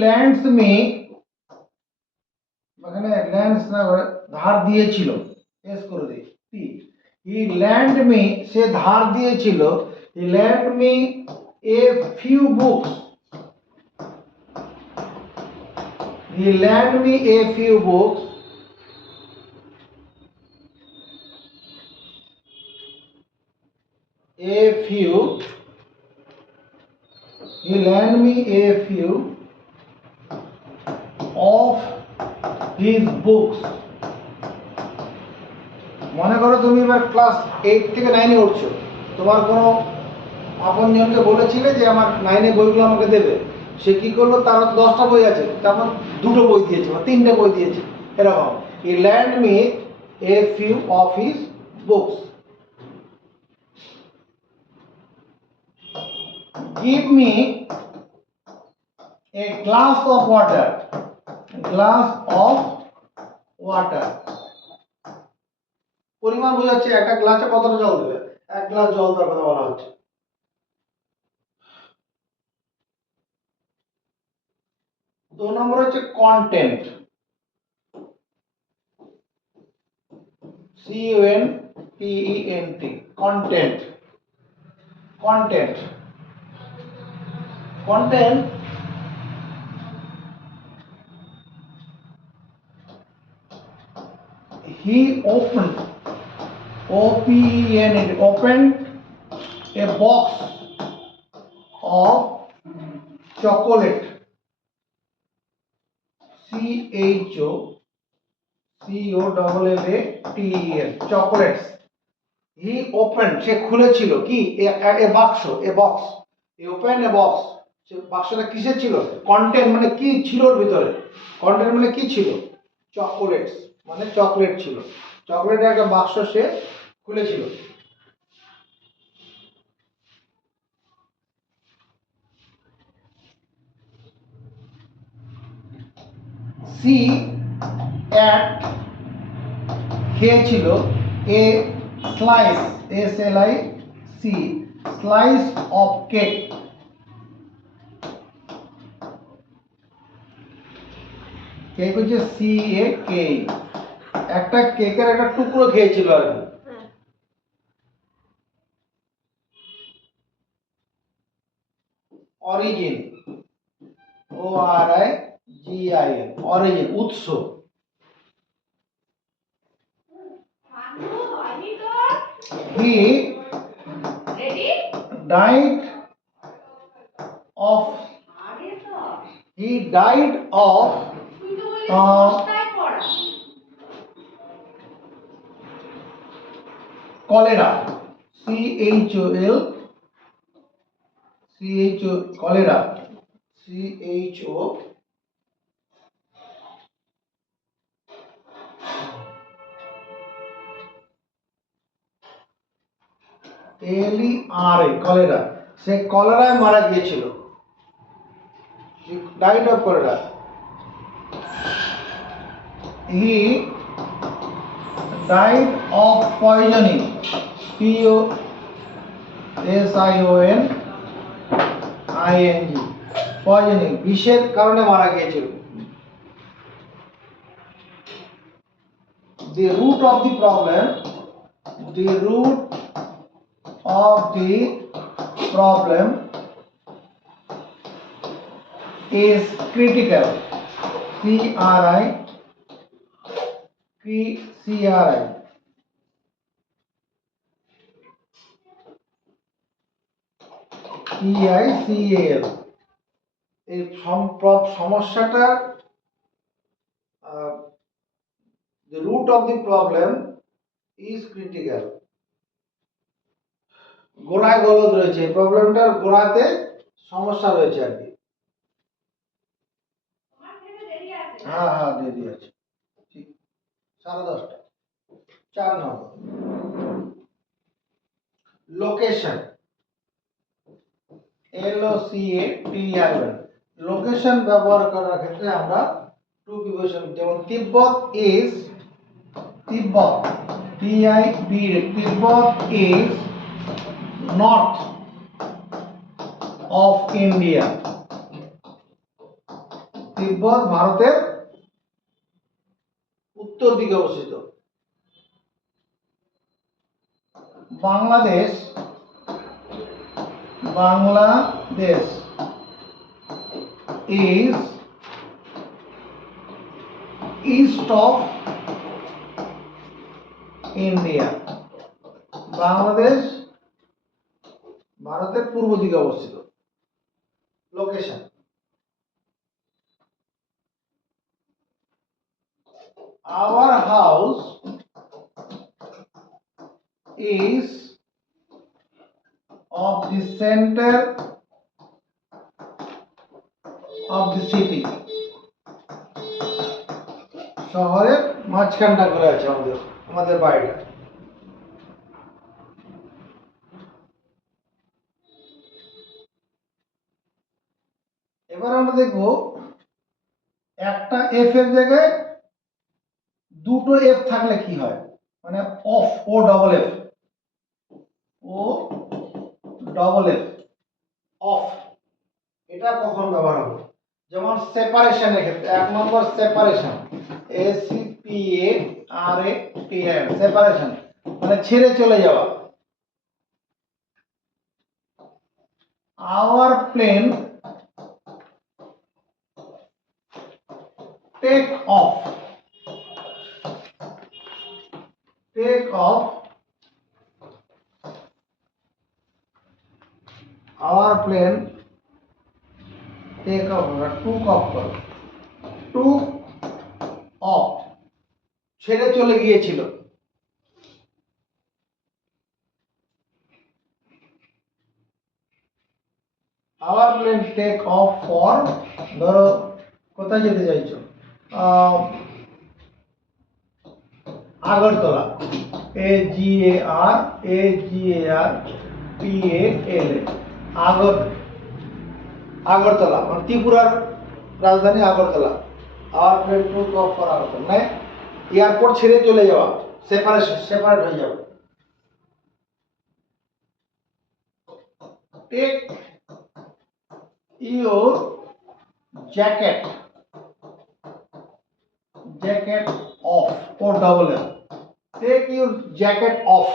lent me, এখানে lends না করে ধার দিয়েছিল, এস করে দেই টি। he lent me, সে ধার দিয়েছিল, he lent me a few books, he lent me a few books he lent me a few of his books। মনে করো তুমি এবার ক্লাস 8 থেকে 9 এ উঠছো, তোমার কোনো আপনজনকে বলেছিলে যে আমার 9 এ বইগুলো আমাকে দেবে, সে কি করলো? তার 10টা বই আছে, তারপর 2টো বই দিয়েছে বা 3টে বই দিয়েছে, এরকম। he lent me a few of his books। give me a glass of water, পরিমাণ বোঝাচ্ছে, একটা গ্লাসে কতটা জল দেবে, 1 গ্লাস জল দেওয়ার কথা বলা হচ্ছে। 2 নম্বর হচ্ছে content, CONTENT, content he opened, opened a box of chocolate, CHOCOLATES, chocolates। he opened, সে খুলেছিল কি? এ বাক্স, a box, he opened a box, সে বাক্সটা কিসের ছিল? কন্টেন্ট মানে কি ছিল ওর ভিতরে? কন্টেন্ট মানে কি ছিল? চকোলেটস, মানে চকলেট ছিল। চকলেটের একটা বাক্স সে খুলেছিল। সি অ্যাট খেয়েছিল, এ slice, SLIC, slice of cake. Cake হচ্ছে CAK, একটা কেকের একটা টুকরো খেয়েছিল আর কি। অরিজিন, ORIGIN, অরিজিন, উৎস। He died of cholera, cholera, CHO LERA, cholera. সে কলেরায় মারা গিয়েছিল, died of cholera. He died of poisoning, POISIONING, poisoning, বিষের কারণে মারা গিয়েছিল। The root of the problem is critical, CRI. EICAL, এই সমস্যাটা, the root of the problem is critical, গোড়ায় গলদ রয়েছে, প্রবলেমটার গোড়াতে সমস্যা রয়েছে আর কি। হ্যাঁ দেরি আছে, ঠিক 10:30। 4 নম্বর, লোকেশন, LOCATION, লোকেশন ব্যবহার করার ক্ষেত্রে আমরা টু প্রিপোজিশন, যেমন Tibet is, Tibet is north of India, Tibet ভারতের উত্তর দিকে অবস্থিত। Bangladesh is east of India, Bangladesh ভারতের পূর্ব দিকে অবস্থিত। Location, our house is of the center of the city, শহরের মাঝখানটা করে আছে আমাদের বাড়িটা। এবার আমরা দেখব একটা এফ এর জায়গায় দুটো এফ থাকলে কি হয়, মানে of, O double F of, এটা কখন ব্যবহার হবে? যেমন সেপারেশনের ক্ষেত্রে, 1 নম্বর সেপারেশন, SEPARATION, সেপারেশন মানে ছেড়ে চলে যাওয়া। Our plane take off, our plane take off, took off, ছেড়ে চলে গিয়েছিল। our plane take off for, ধরো কোথায় যেতে চাইছো, আগরতলা, AGARTALA, আগরতলা, মানে ত্রিপুরার রাজধানী Agartala. Our plane to off করার হতো মানে এয়ারপোর্ট ছেড়ে চলে যাওয়া, সেপারেট হয়ে যাবে। Take your jacket off, O double L, take your jacket off.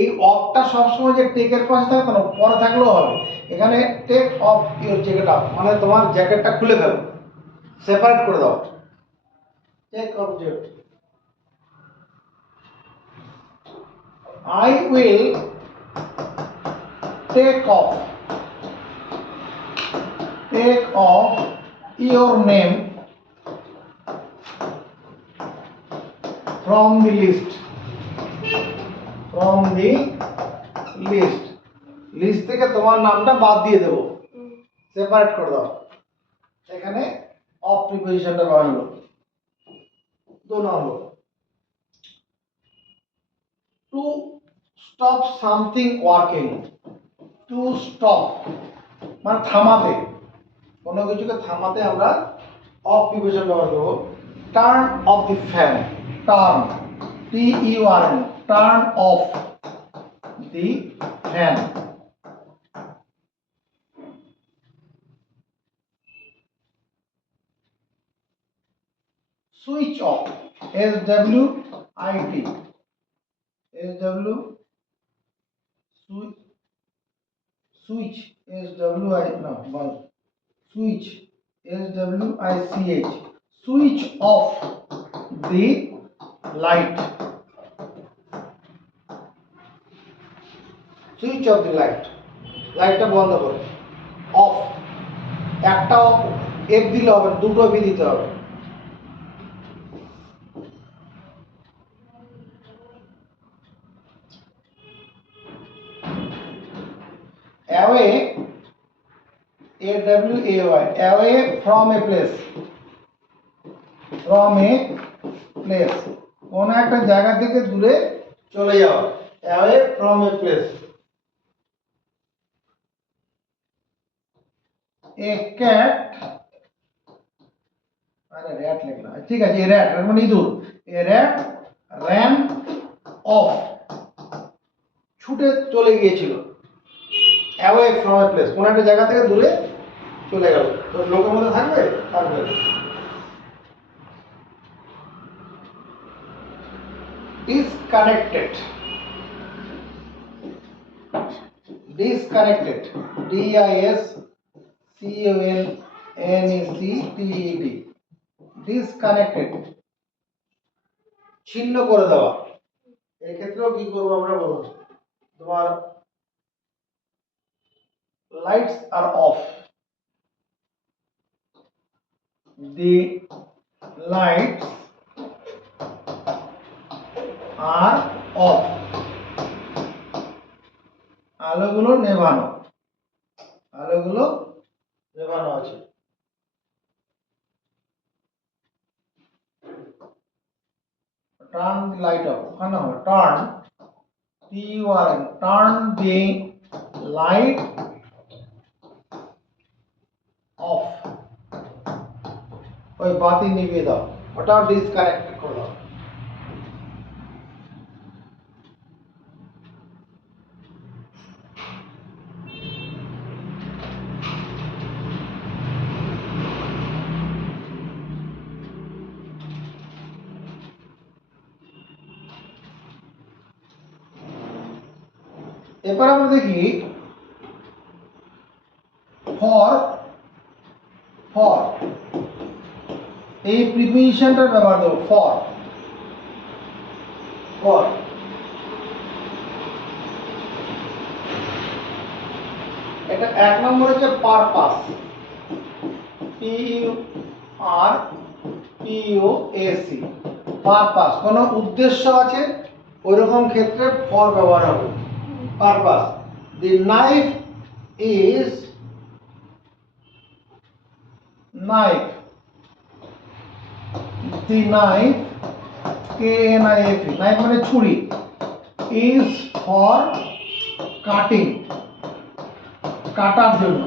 এই অফটা সবসময় যে টেকের পাশে থাকবে না, পরে থাকলেও হবে। এখানে take off your jacket off মানে তোমার জ্যাকেটটা খুলে ফেলো, সেপারেট করে দাও। Take off jacket, I will take off your name from the list, list থেকে তোমার নামটা বাদ দিয়ে দেবো, সেপারেট করে দাও। এখানে অফ প্রিপোজিশনটা ব্যবহার হলো। 2 নম্বর, to stop something working, to stop মানে থামাতে, কোনো কিছুকে থামাতে আমরা অফ প্রিপোজিশন ব্যবহার করব। Turn of the fan, turn TURN, turn of the fan. Switch off, SWIT, switch SWICH, switch of the light, switch of the light, লাইটটা বন্ধ করো। অফ, একটা এফ দিলে হবে, দুটো বি দিতে হবে। away, AWAY, away from a place, কোন একটা জায়গা থেকে দূরে চলে যাওয়া, away from a place। a cat, আরে rat লিখলাম, ঠিক আছে, a rat মানে ইঁদুর, a rat ran off, ছুটে চলে গিয়েছিল। away from a place, কোন একটা জায়গা থেকে দূরে চলে গেল, তো লোকের মধ্যে থাকবে? থাকবে। disconnected, DISCONNECTED, disconnected ছিন্ন করে দেওয়া। এই ক্ষেত্রেও কি করব আমরা বলবো, তোমার lights are off, the lights are off, আলোগুলো নেভানো, আছে। টার্ন দি লাইট অফ, ওখানে হবে turn TURN, turn the light off, ওই বাতি নিভিয়ে দাও, ওটাও ডিসকানেক্ট করে দাও। এরপর আমরা দেখি ফর, এই প্রিপোজিশনটা ব্যবহার করব, ফর এটা 1 নম্বর হচ্ছে পারপাস, PURPOS, পারপাস, কোনো উদ্দেশ্য আছে ওইরকম ক্ষেত্রে ফর ব্যবহার হবে। পারপাস, দি knife is, knife, the knife KNIF, knife মানে ছুরি, ইজ ফর কাটিং, কাটার জন্য,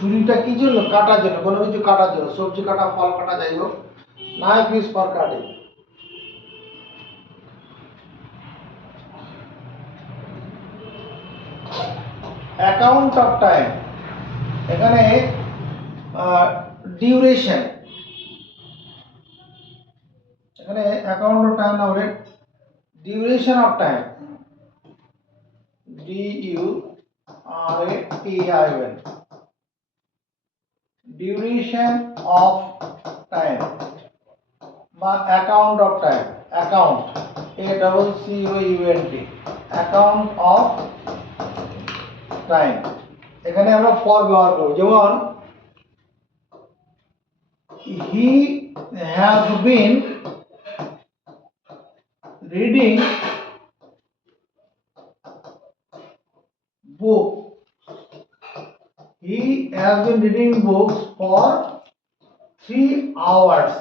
ছুরিটা কি জন্য? কাটার জন্য, কোনো কিছু কাটার জন্য, সবজি কাটা, ফল কাটা, যাই হোক। Knife is for cutting. Account of time, এখানে ডিউরেশন, এখানে অ্যাকাউন্ট অফ টাইম না বলে duration of time, DURATION, duration of time বা account of time, account ACCOUNT, account of time. এখানে আমরা ফর ব্যবহার করব, যেমন he has been reading book, he has been reading books for 3 hours,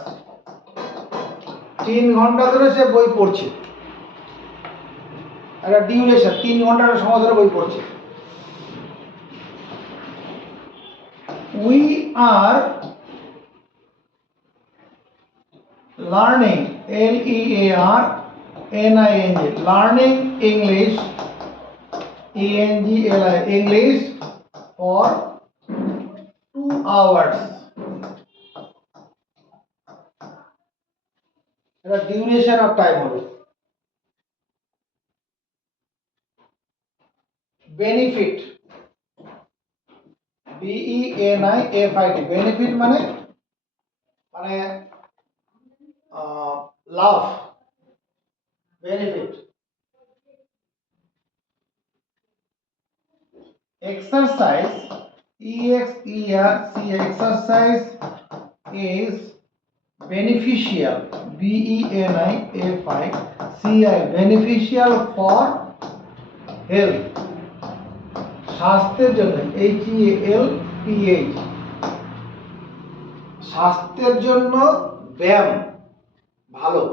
3 ঘন্টা ধরে সে বই পড়ছে। একটা ডিউরেশন, 3 ঘন্টার সময় ধরে বই পড়ছে। We are learning, LEARNING, learning English, ENGLI, English for 2 hours, এটা ডিউরেশন অফ টাইম হবে। বেনিফিট, BENIFIT, বেনিফিট মানে লাভ, benefit. Exercise, EXERC, exercise is beneficial, BENIFICI, beneficial for health, স্বাস্থ্যের জন্য, HEALTH, স্বাস্থ্যের জন্য ব্যায়াম ভালো।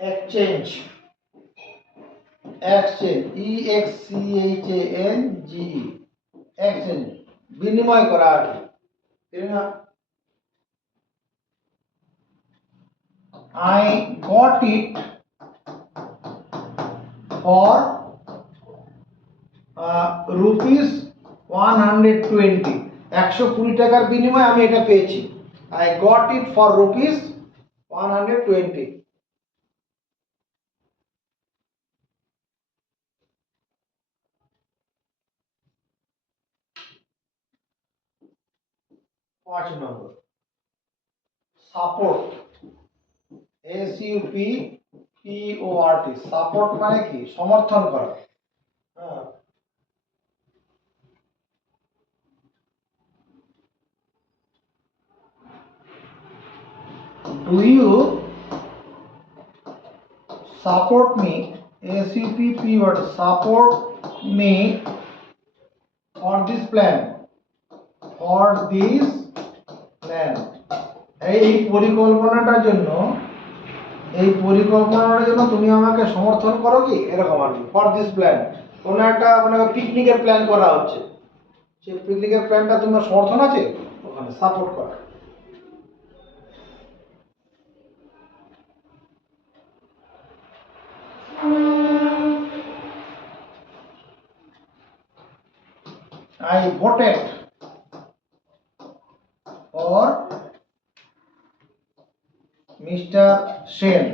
এক্সচেঞ্জ, এক্সচেঞ্জ, EXCHANGE, এক্সচেঞ্জ, বিনিময় করা আর কি। I got it for rupees 120, 120 টাকার বিনিময়ে আমি এটা পেয়েছি। I got it for rupees 120। পাঁচ নম্বর, সাপোর্ট, SUPPORT, সাপোর্ট মানে কি? সমর্থন করা। Do you support me, SUPPORT, support me for this plan, for this plan, এই পরিকল্পনাটার জন্য, এই পরিকল্পনাটার জন্য তুমি আমাকে সমর্থন করো কি, এরকম আর কি। ফর দিস প্ল্যান, কোনো একটা মানে পিকনিকের প্ল্যান করা হচ্ছে, সেই পিকনিকের প্ল্যানটা তোমার সমর্থন আছে, ওখানে সাপোর্ট করা। I voted for mister Sen,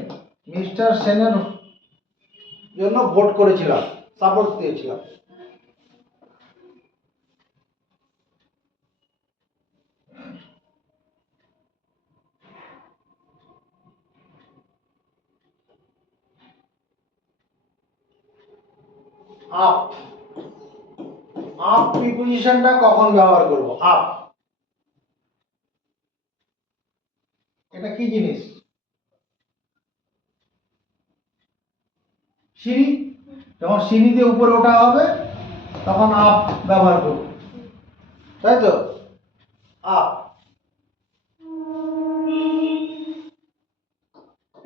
মিস্টার সেনের জন্য ভোট করেছিলাম, সাপোর্ট দিয়েছিলাম। আপ, আপ প্রিপোজিশনটা কখন ব্যবহার করব? আপ, এটা কি জিনিস? সিঁড়ি, যখন সিঁড়ি দিয়ে উপরে ওঠা হবে তখন আপ ব্যবহার করব, তাই তো? Up.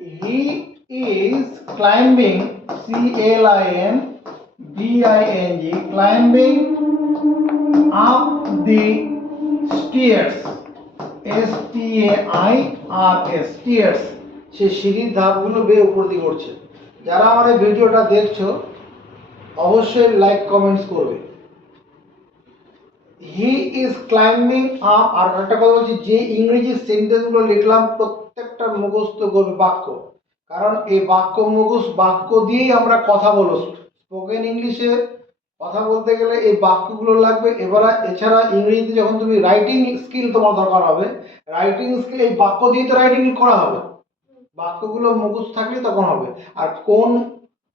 he is climbing, climbing, climbing up the stairs, stairs, stairs, সে সিঁড়ির ধাপগুলো বেয়ে উপর দিকে উঠছে। যারা আমার এই ভিডিওটা দেখছো অবশ্যই লাইক কমেন্টস করবে। He is climbing up. আর একটা কথা বলছি, যে ইংরেজি সেন্টেন্সগুলো লিখলাম প্রত্যেকটা মুখস্থ করবে বাক্য, কারণ এই বাক্য দিয়েই আমরা কথা বলবো। স্পোকেন ইংলিশে কথা বলতে গেলে এই বাক্যগুলো লাগবে। এছাড়া ইংরেজিতে যখন তুমি রাইটিং স্কিল তোমার দরকার হবে, রাইটিং স্কিল এই বাক্য দিয়ে তো রাইটিং করা হবে, বাক্যগুলো মুখস্থ থাকলে তখন হবে। আর কোন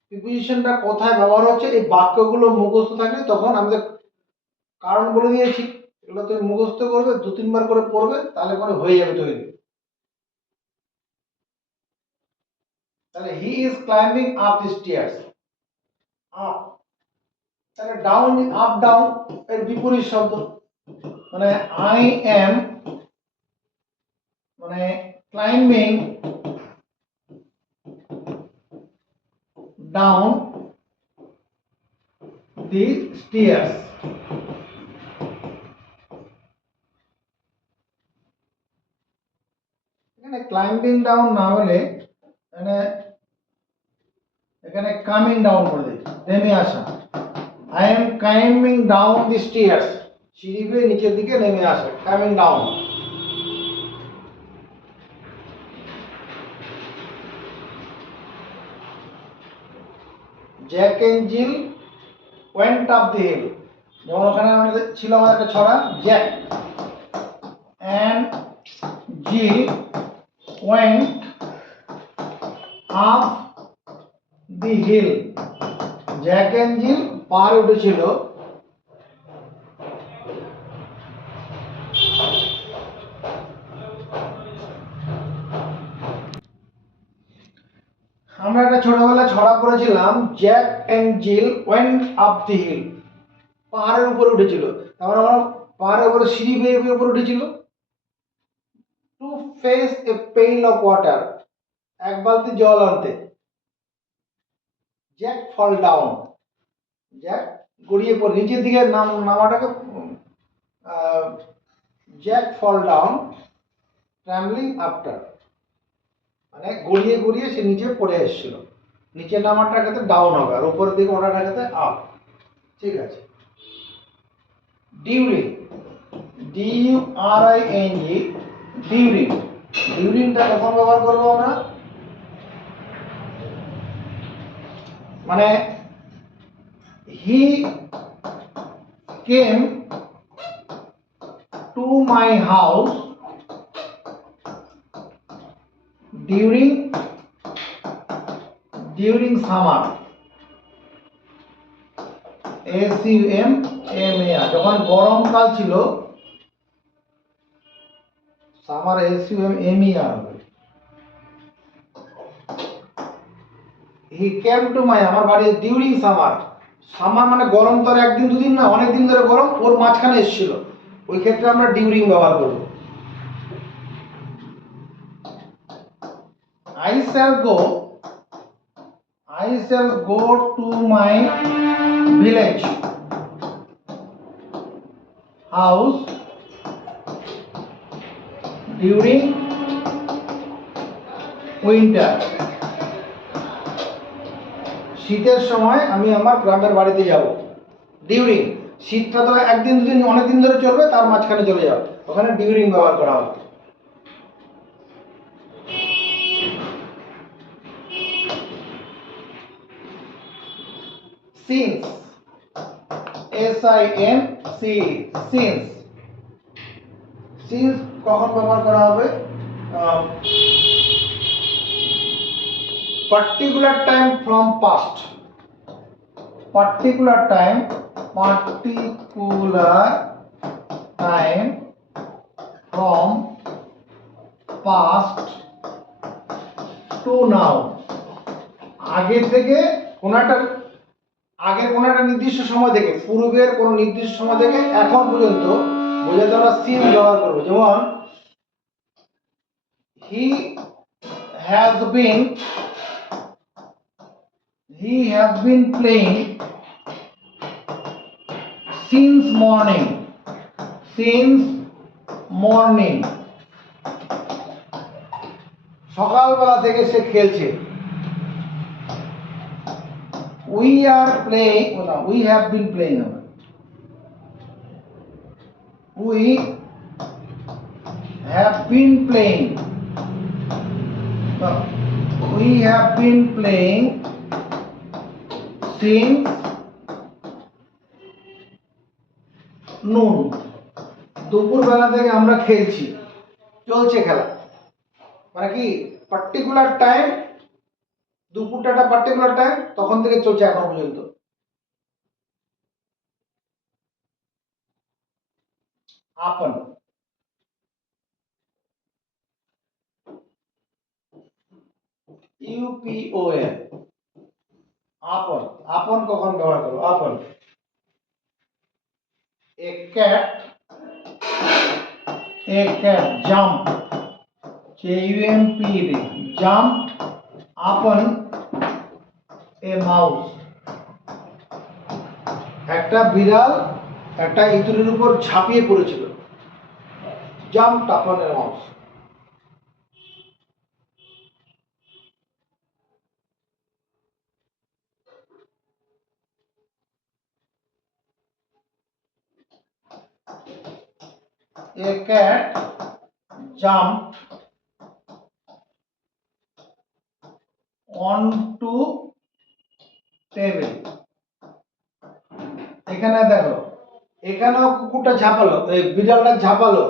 প্রিপোজিশনটা কোথায় ব্যবহার হচ্ছে এই বাক্যগুলো মুখস্থ থাকলে তখন আমাদের, কারণ বলে দিয়েছি, এগুলো তুমি মুখস্থ করবে, 2-3 বার করে পড়বে, তাহলে পরে হয়ে যাবে তৈরি। তাহলে he is climbing up the stairs, up. তাহলে ডাউন, আপ ডাউন এর বিপরীত শব্দ, মানে আই এম, মানে ক্লাইম্বিং ডাউন দি স্টেয়ার্স। এখানে ক্লাইম্বিং ডাউন না হলে এখানে কামিং ডাউন করে দিই, নেমে আসা। I am climbing down the stairs, সিঁড়ি বেয়ে নিচের দিকে নেমে আসা, coming down. Jack and Jill went up the hill, যেমন ওখানে আমাদের ছিল আমাদের একটা ছড়া, Jack and Jill went up the hill, Jack and Jill পাহাড়ে উঠেছিল। আমরা একটা ছোটবেলায় ছড়া পড়েছিলাম, Jack and Jill went up the hill, পাহাড়ের উপরে উঠেছিল। তারপর আমরা পাহাড়ের উপরে সিঁড়ি বেয়ে বেয়ে উপরে উঠেছিল। To face A pale of water, এক বালতি জল আনতে। জ্যাক ফল ডাউন, জ্যাক গড়িয়ে পড়ে নিচের দিকে নামাটাকে জ্যাক ফল ডাউন ট্রাম্বলিং আফটার, মানে গড়িয়ে গড়িয়ে সে নিচে পড়ে এসেছিল। নিচে নামাটা ক্ষেত্রে ডাউন হবে, আর উপরের দিকে ওঠাটা ক্ষেত্রে আপ। ঠিক আছে। ডিউরিং, ডিউআরআইএনজি, ডিউরিং, ডিউরিংটা কখন ব্যবহার করবো আমরা, মানে he came to my house during summer, SUMMER, যখন গরমকাল ছিল, সামার SUMMER হবে। হি কেম টু মাই, আমার বাড়ি ডিউরিং সামার, সামার মানে গরম তো আর একদিন দুদিন না, অনেক দিন ধরে গরম, ওর মাঝখানে এসেছিল, ওই ক্ষেত্রে আমরা ডিউরিং ব্যবহার করব। I shall go to my village house during winter, শীতের সময় আমি আমার গ্রামের বাড়িতে যাব। ডিউরিং, শীতটা তো একদিন দুদিন অনেক দিন ধরে চলবে, তার মাঝখানে চলে যাবে, ওখানে ডিউরিং ব্যবহার করা হবে। সিন্স, SINC, সিন্স, সিন্স কখন ব্যবহার করা হবে, particular time from past, particular time from past to now, আগে থেকে আগের কোনো একটা নির্দিষ্ট সময় থেকে, পূর্বের কোনো নির্দিষ্ট সময় থেকে এখন পর্যন্ত বোঝাতে আমরা সিন ব্যবহার করবো। যেমন হি has been playing since morning. সকালবেলা থেকে সে খেলছে। we have been playing. We have been playing. We have been playing since noon. দুপুরবেলা থেকে আমরা খেলছি, চলছে খেলা। মানে কি পার্টিকুলার টাইম, দুপুরটা একটা পার্টিকুলার টাইম, তখন থেকে চলছে এখন পর্যন্ত। আপন, UPON, আপন। আপন কখন ব্যবহার করব? আপন। A cat jumped, JUMPED, jumped upon a mouse. একটা বিড়াল একটা ইঁদুরের উপর ঝাঁপিয়ে পড়েছিল। jumped upon a mouse. A cat jumped onto table. এখানে দেখো, এখানেও কুকুরটা ঝাঁপালো, এই বিড়ালটা ঝাঁপালো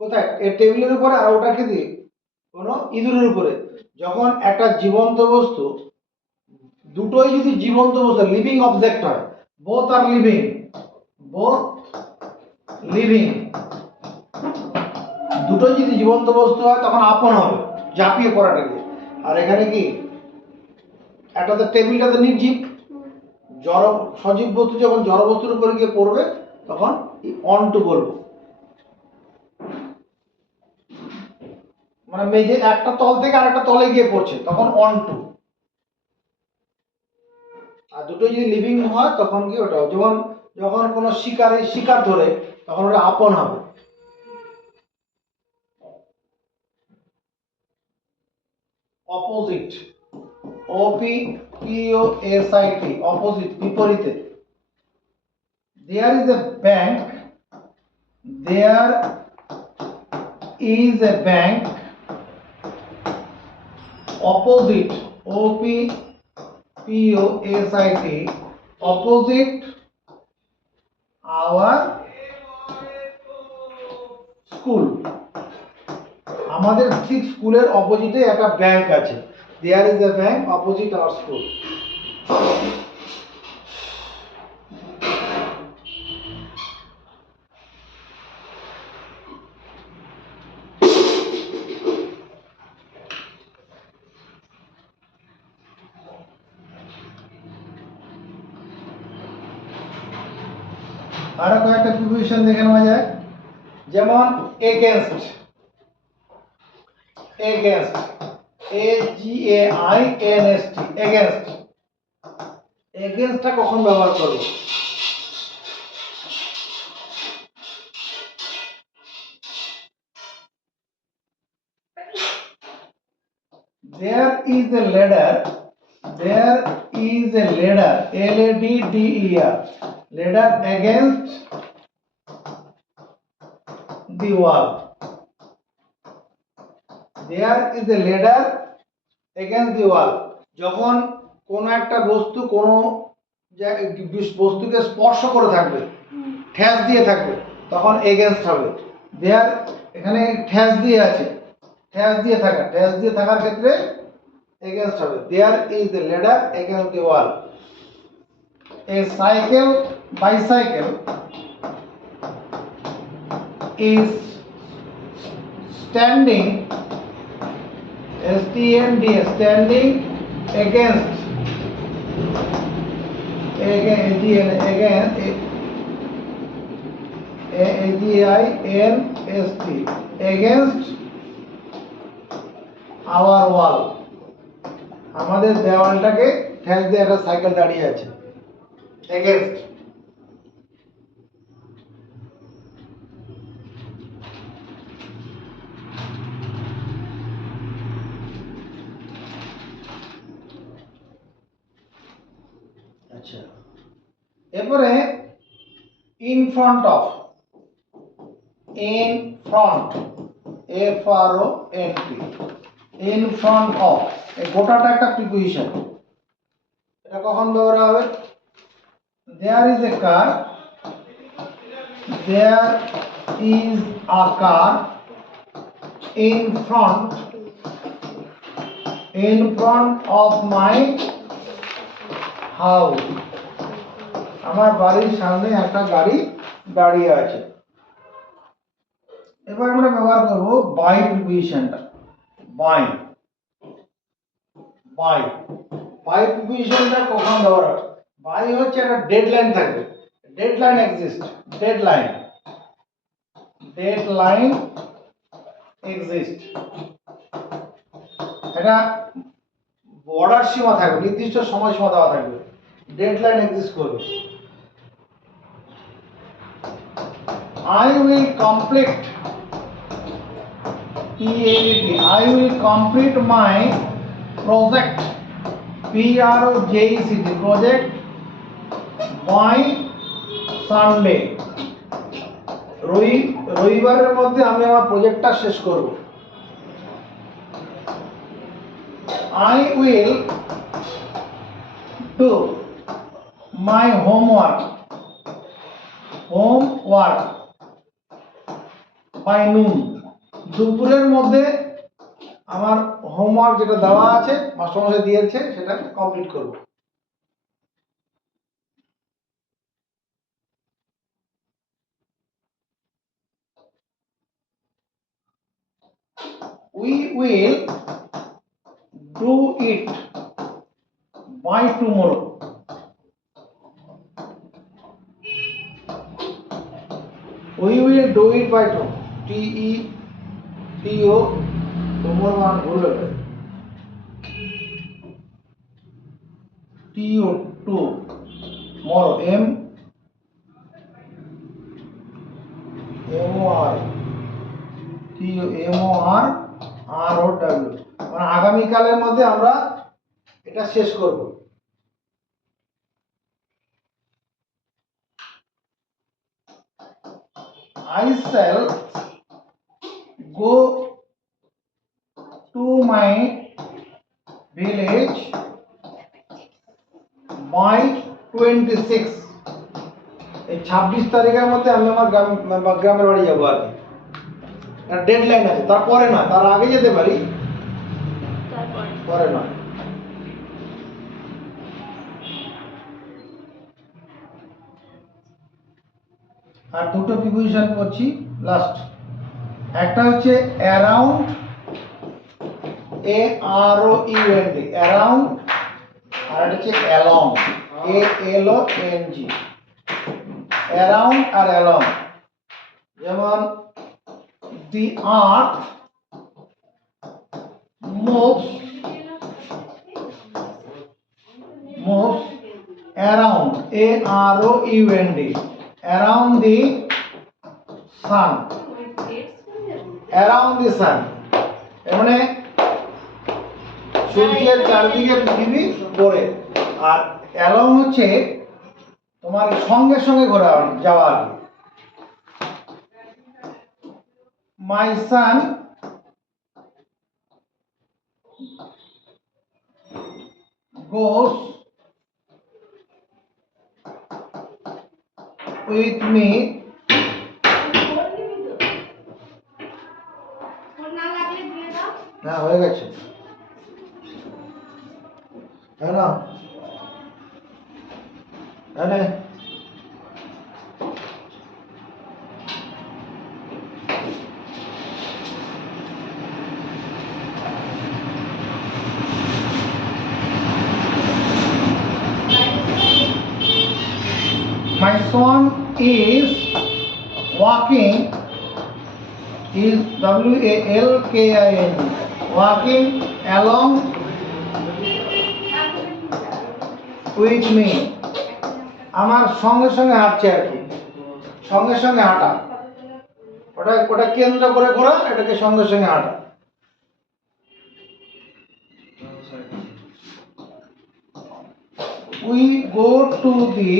কোথায়? এই টেবিলের উপরে, আর ওটা কি দিয়ে? কোনো ইঁদুরের উপরে। যখন একটা জীবন্ত বস্তু, দুটোই যদি জীবন্ত বস্তু লিভিং অবজেক্ট হয়, বোথ আর লিভিং, দুটোই যদি জীবন্ত বস্তু হয় তখন আপন হবে, ঝাঁপিয়ে পড়াটা দিয়ে। আর এখানে কি একটাতে টেবিলটাতে নির্জীব, জড় সজীব বস্তু যখন জড় বস্তুর উপরে গিয়ে পড়বে তখন অন টু বলবো। মানে মেঝে একটা তল থেকে আরেকটা তলে গিয়ে পড়ছে তখন অন টু। আর দুটোই যদি লিভিং হয় তখন কি ওটা, যেমন যখন কোনো শিকার ধরে তখন ওটা আপন হবে। অপোজিট, OPPOSIT, অপোজিট, বিপরীতে। There is a bank opposite, OPPOSIT, opposite our school. আমাদের ঠিক স্কুলের অপোজিটে একটা ব্যাংক আছে। There is a bank opposite our school. আরো কয়েকটা প্রিপোজিশন দেখে নেওয়া যায়, যেমন এগেনস্ট, AGAINST, এগেনস্ট। এগেনস্টটা কখন ব্যবহার করব? There is a ladder, LADDER, ladder against the wall. There is a ladder against the wall. যখন কোন একটা বস্তু কোন বস্তুকে স্পর্শ করে থাকবে, ঠেস দিয়ে থাকবে, তখন এগেনস্ট হবে। দেয়ার এখানে ঠেস দিয়ে আছে, ঠেস দিয়ে থাকার ক্ষেত্রে এগেনস্ট হবে। There is a ladder against the wall. A bicycle is standing, standing against, against our wall, আমাদের দেওয়ালটাকে ঠেস দিয়ে একটা সাইকেল দাঁড়িয়ে আছে এগেনস্ট। আচ্ছা, এরপরে in front of, in front, FRONT, in front of, এই গোটাটা একটা প্রিপোজিশন। এটা কখন ব্যবহার হবে? There is a car, there is a car in front of my house, আমার বাড়ির সামনে একটা গাড়ি দাঁড়িয়ে আছে। এবার আমরা ব্যবহার করব বাই প্রিপোজিশনটা। বাই বাই বাই প্রিপোজিশনটা কখন ব্যবহার হবে? বাই হচ্ছে একটা ডেডলাইন থাকবে, ডেডলাইন এক্সিস্ট, ডেডলাইন এক্সিস্ট, এটা বর্ডার সীমা থাকবে, নির্দিষ্ট সময়সীমা দেওয়া থাকবে, ডেডলাইন এক্সিস্ট করবে। I will complete I will complete my project project by Sunday, রবিবারের মধ্যে আমি আমার প্রজেক্টটা শেষ করব। I will do my homework by noon, দুপুরের মধ্যে আমার হোমওয়ার্ক যেটা দেওয়া আছে মাস্টারমশাই দিয়েছে সেটা কমপ্লিট করব। We will do it by tomorrow, we will do it by tomorrow, TETO, tomorrow মান ভুল হবে, TO tomorrow, MORROW, মানে আগামীকালের মধ্যে আমরা এটা শেষ করব। I shall go to my village by 26, এই 26 তারিখের মধ্যে আমি আমার গ্রামের বাড়ি যাবো। আর কি ডেডলাইন আছে, তারপরে না, তার আগে যেতে পারি, পরে না। আর দুটো প্রিপোজিশন করছি লাস্ট, একটা হচ্ছে অ্যারাউন্ড, AROUND, অ্যারাউন্ড, আর একটা হচ্ছে অ্যালং, ALONG, অ্যারাউন্ড আর অ্যালং। যেমন the earth moves around, AROUND, around the sun, around the sun, মানে সূর্যের চারদিকে পৃথিবী ঘোরে। আর অ্যালং হচ্ছে তোমার সঙ্গে সঙ্গে ঘোরা যাওয়া। My son goes with me না, হয়ে গেছে, হ্যাঁ না, হ্যাঁ। My son is walking, is WALKING, walking along with me, আমার সঙ্গে সঙ্গে হাঁটছে আর কি, সঙ্গে সঙ্গে হাঁটা, ওটা ওটা কেন্দ্র করে ঘোরা, এটাকে সঙ্গে সঙ্গে হাঁটা। We go to the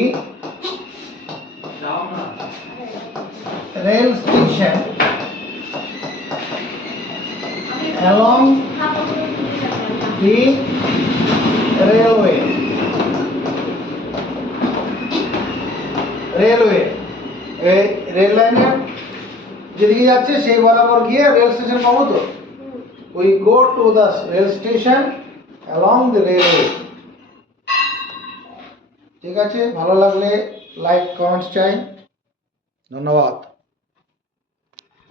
rail station along the railway, railway, এই রেল লাইনের যেদিকে যাচ্ছে সেই বরাবর গিয়ে রেল স্টেশন পাবো তো। We go to the rail station along the railway. ঠিক আছে, ভালো লাগলে লাইক কমেন্টস চাই। ধন্যবাদ।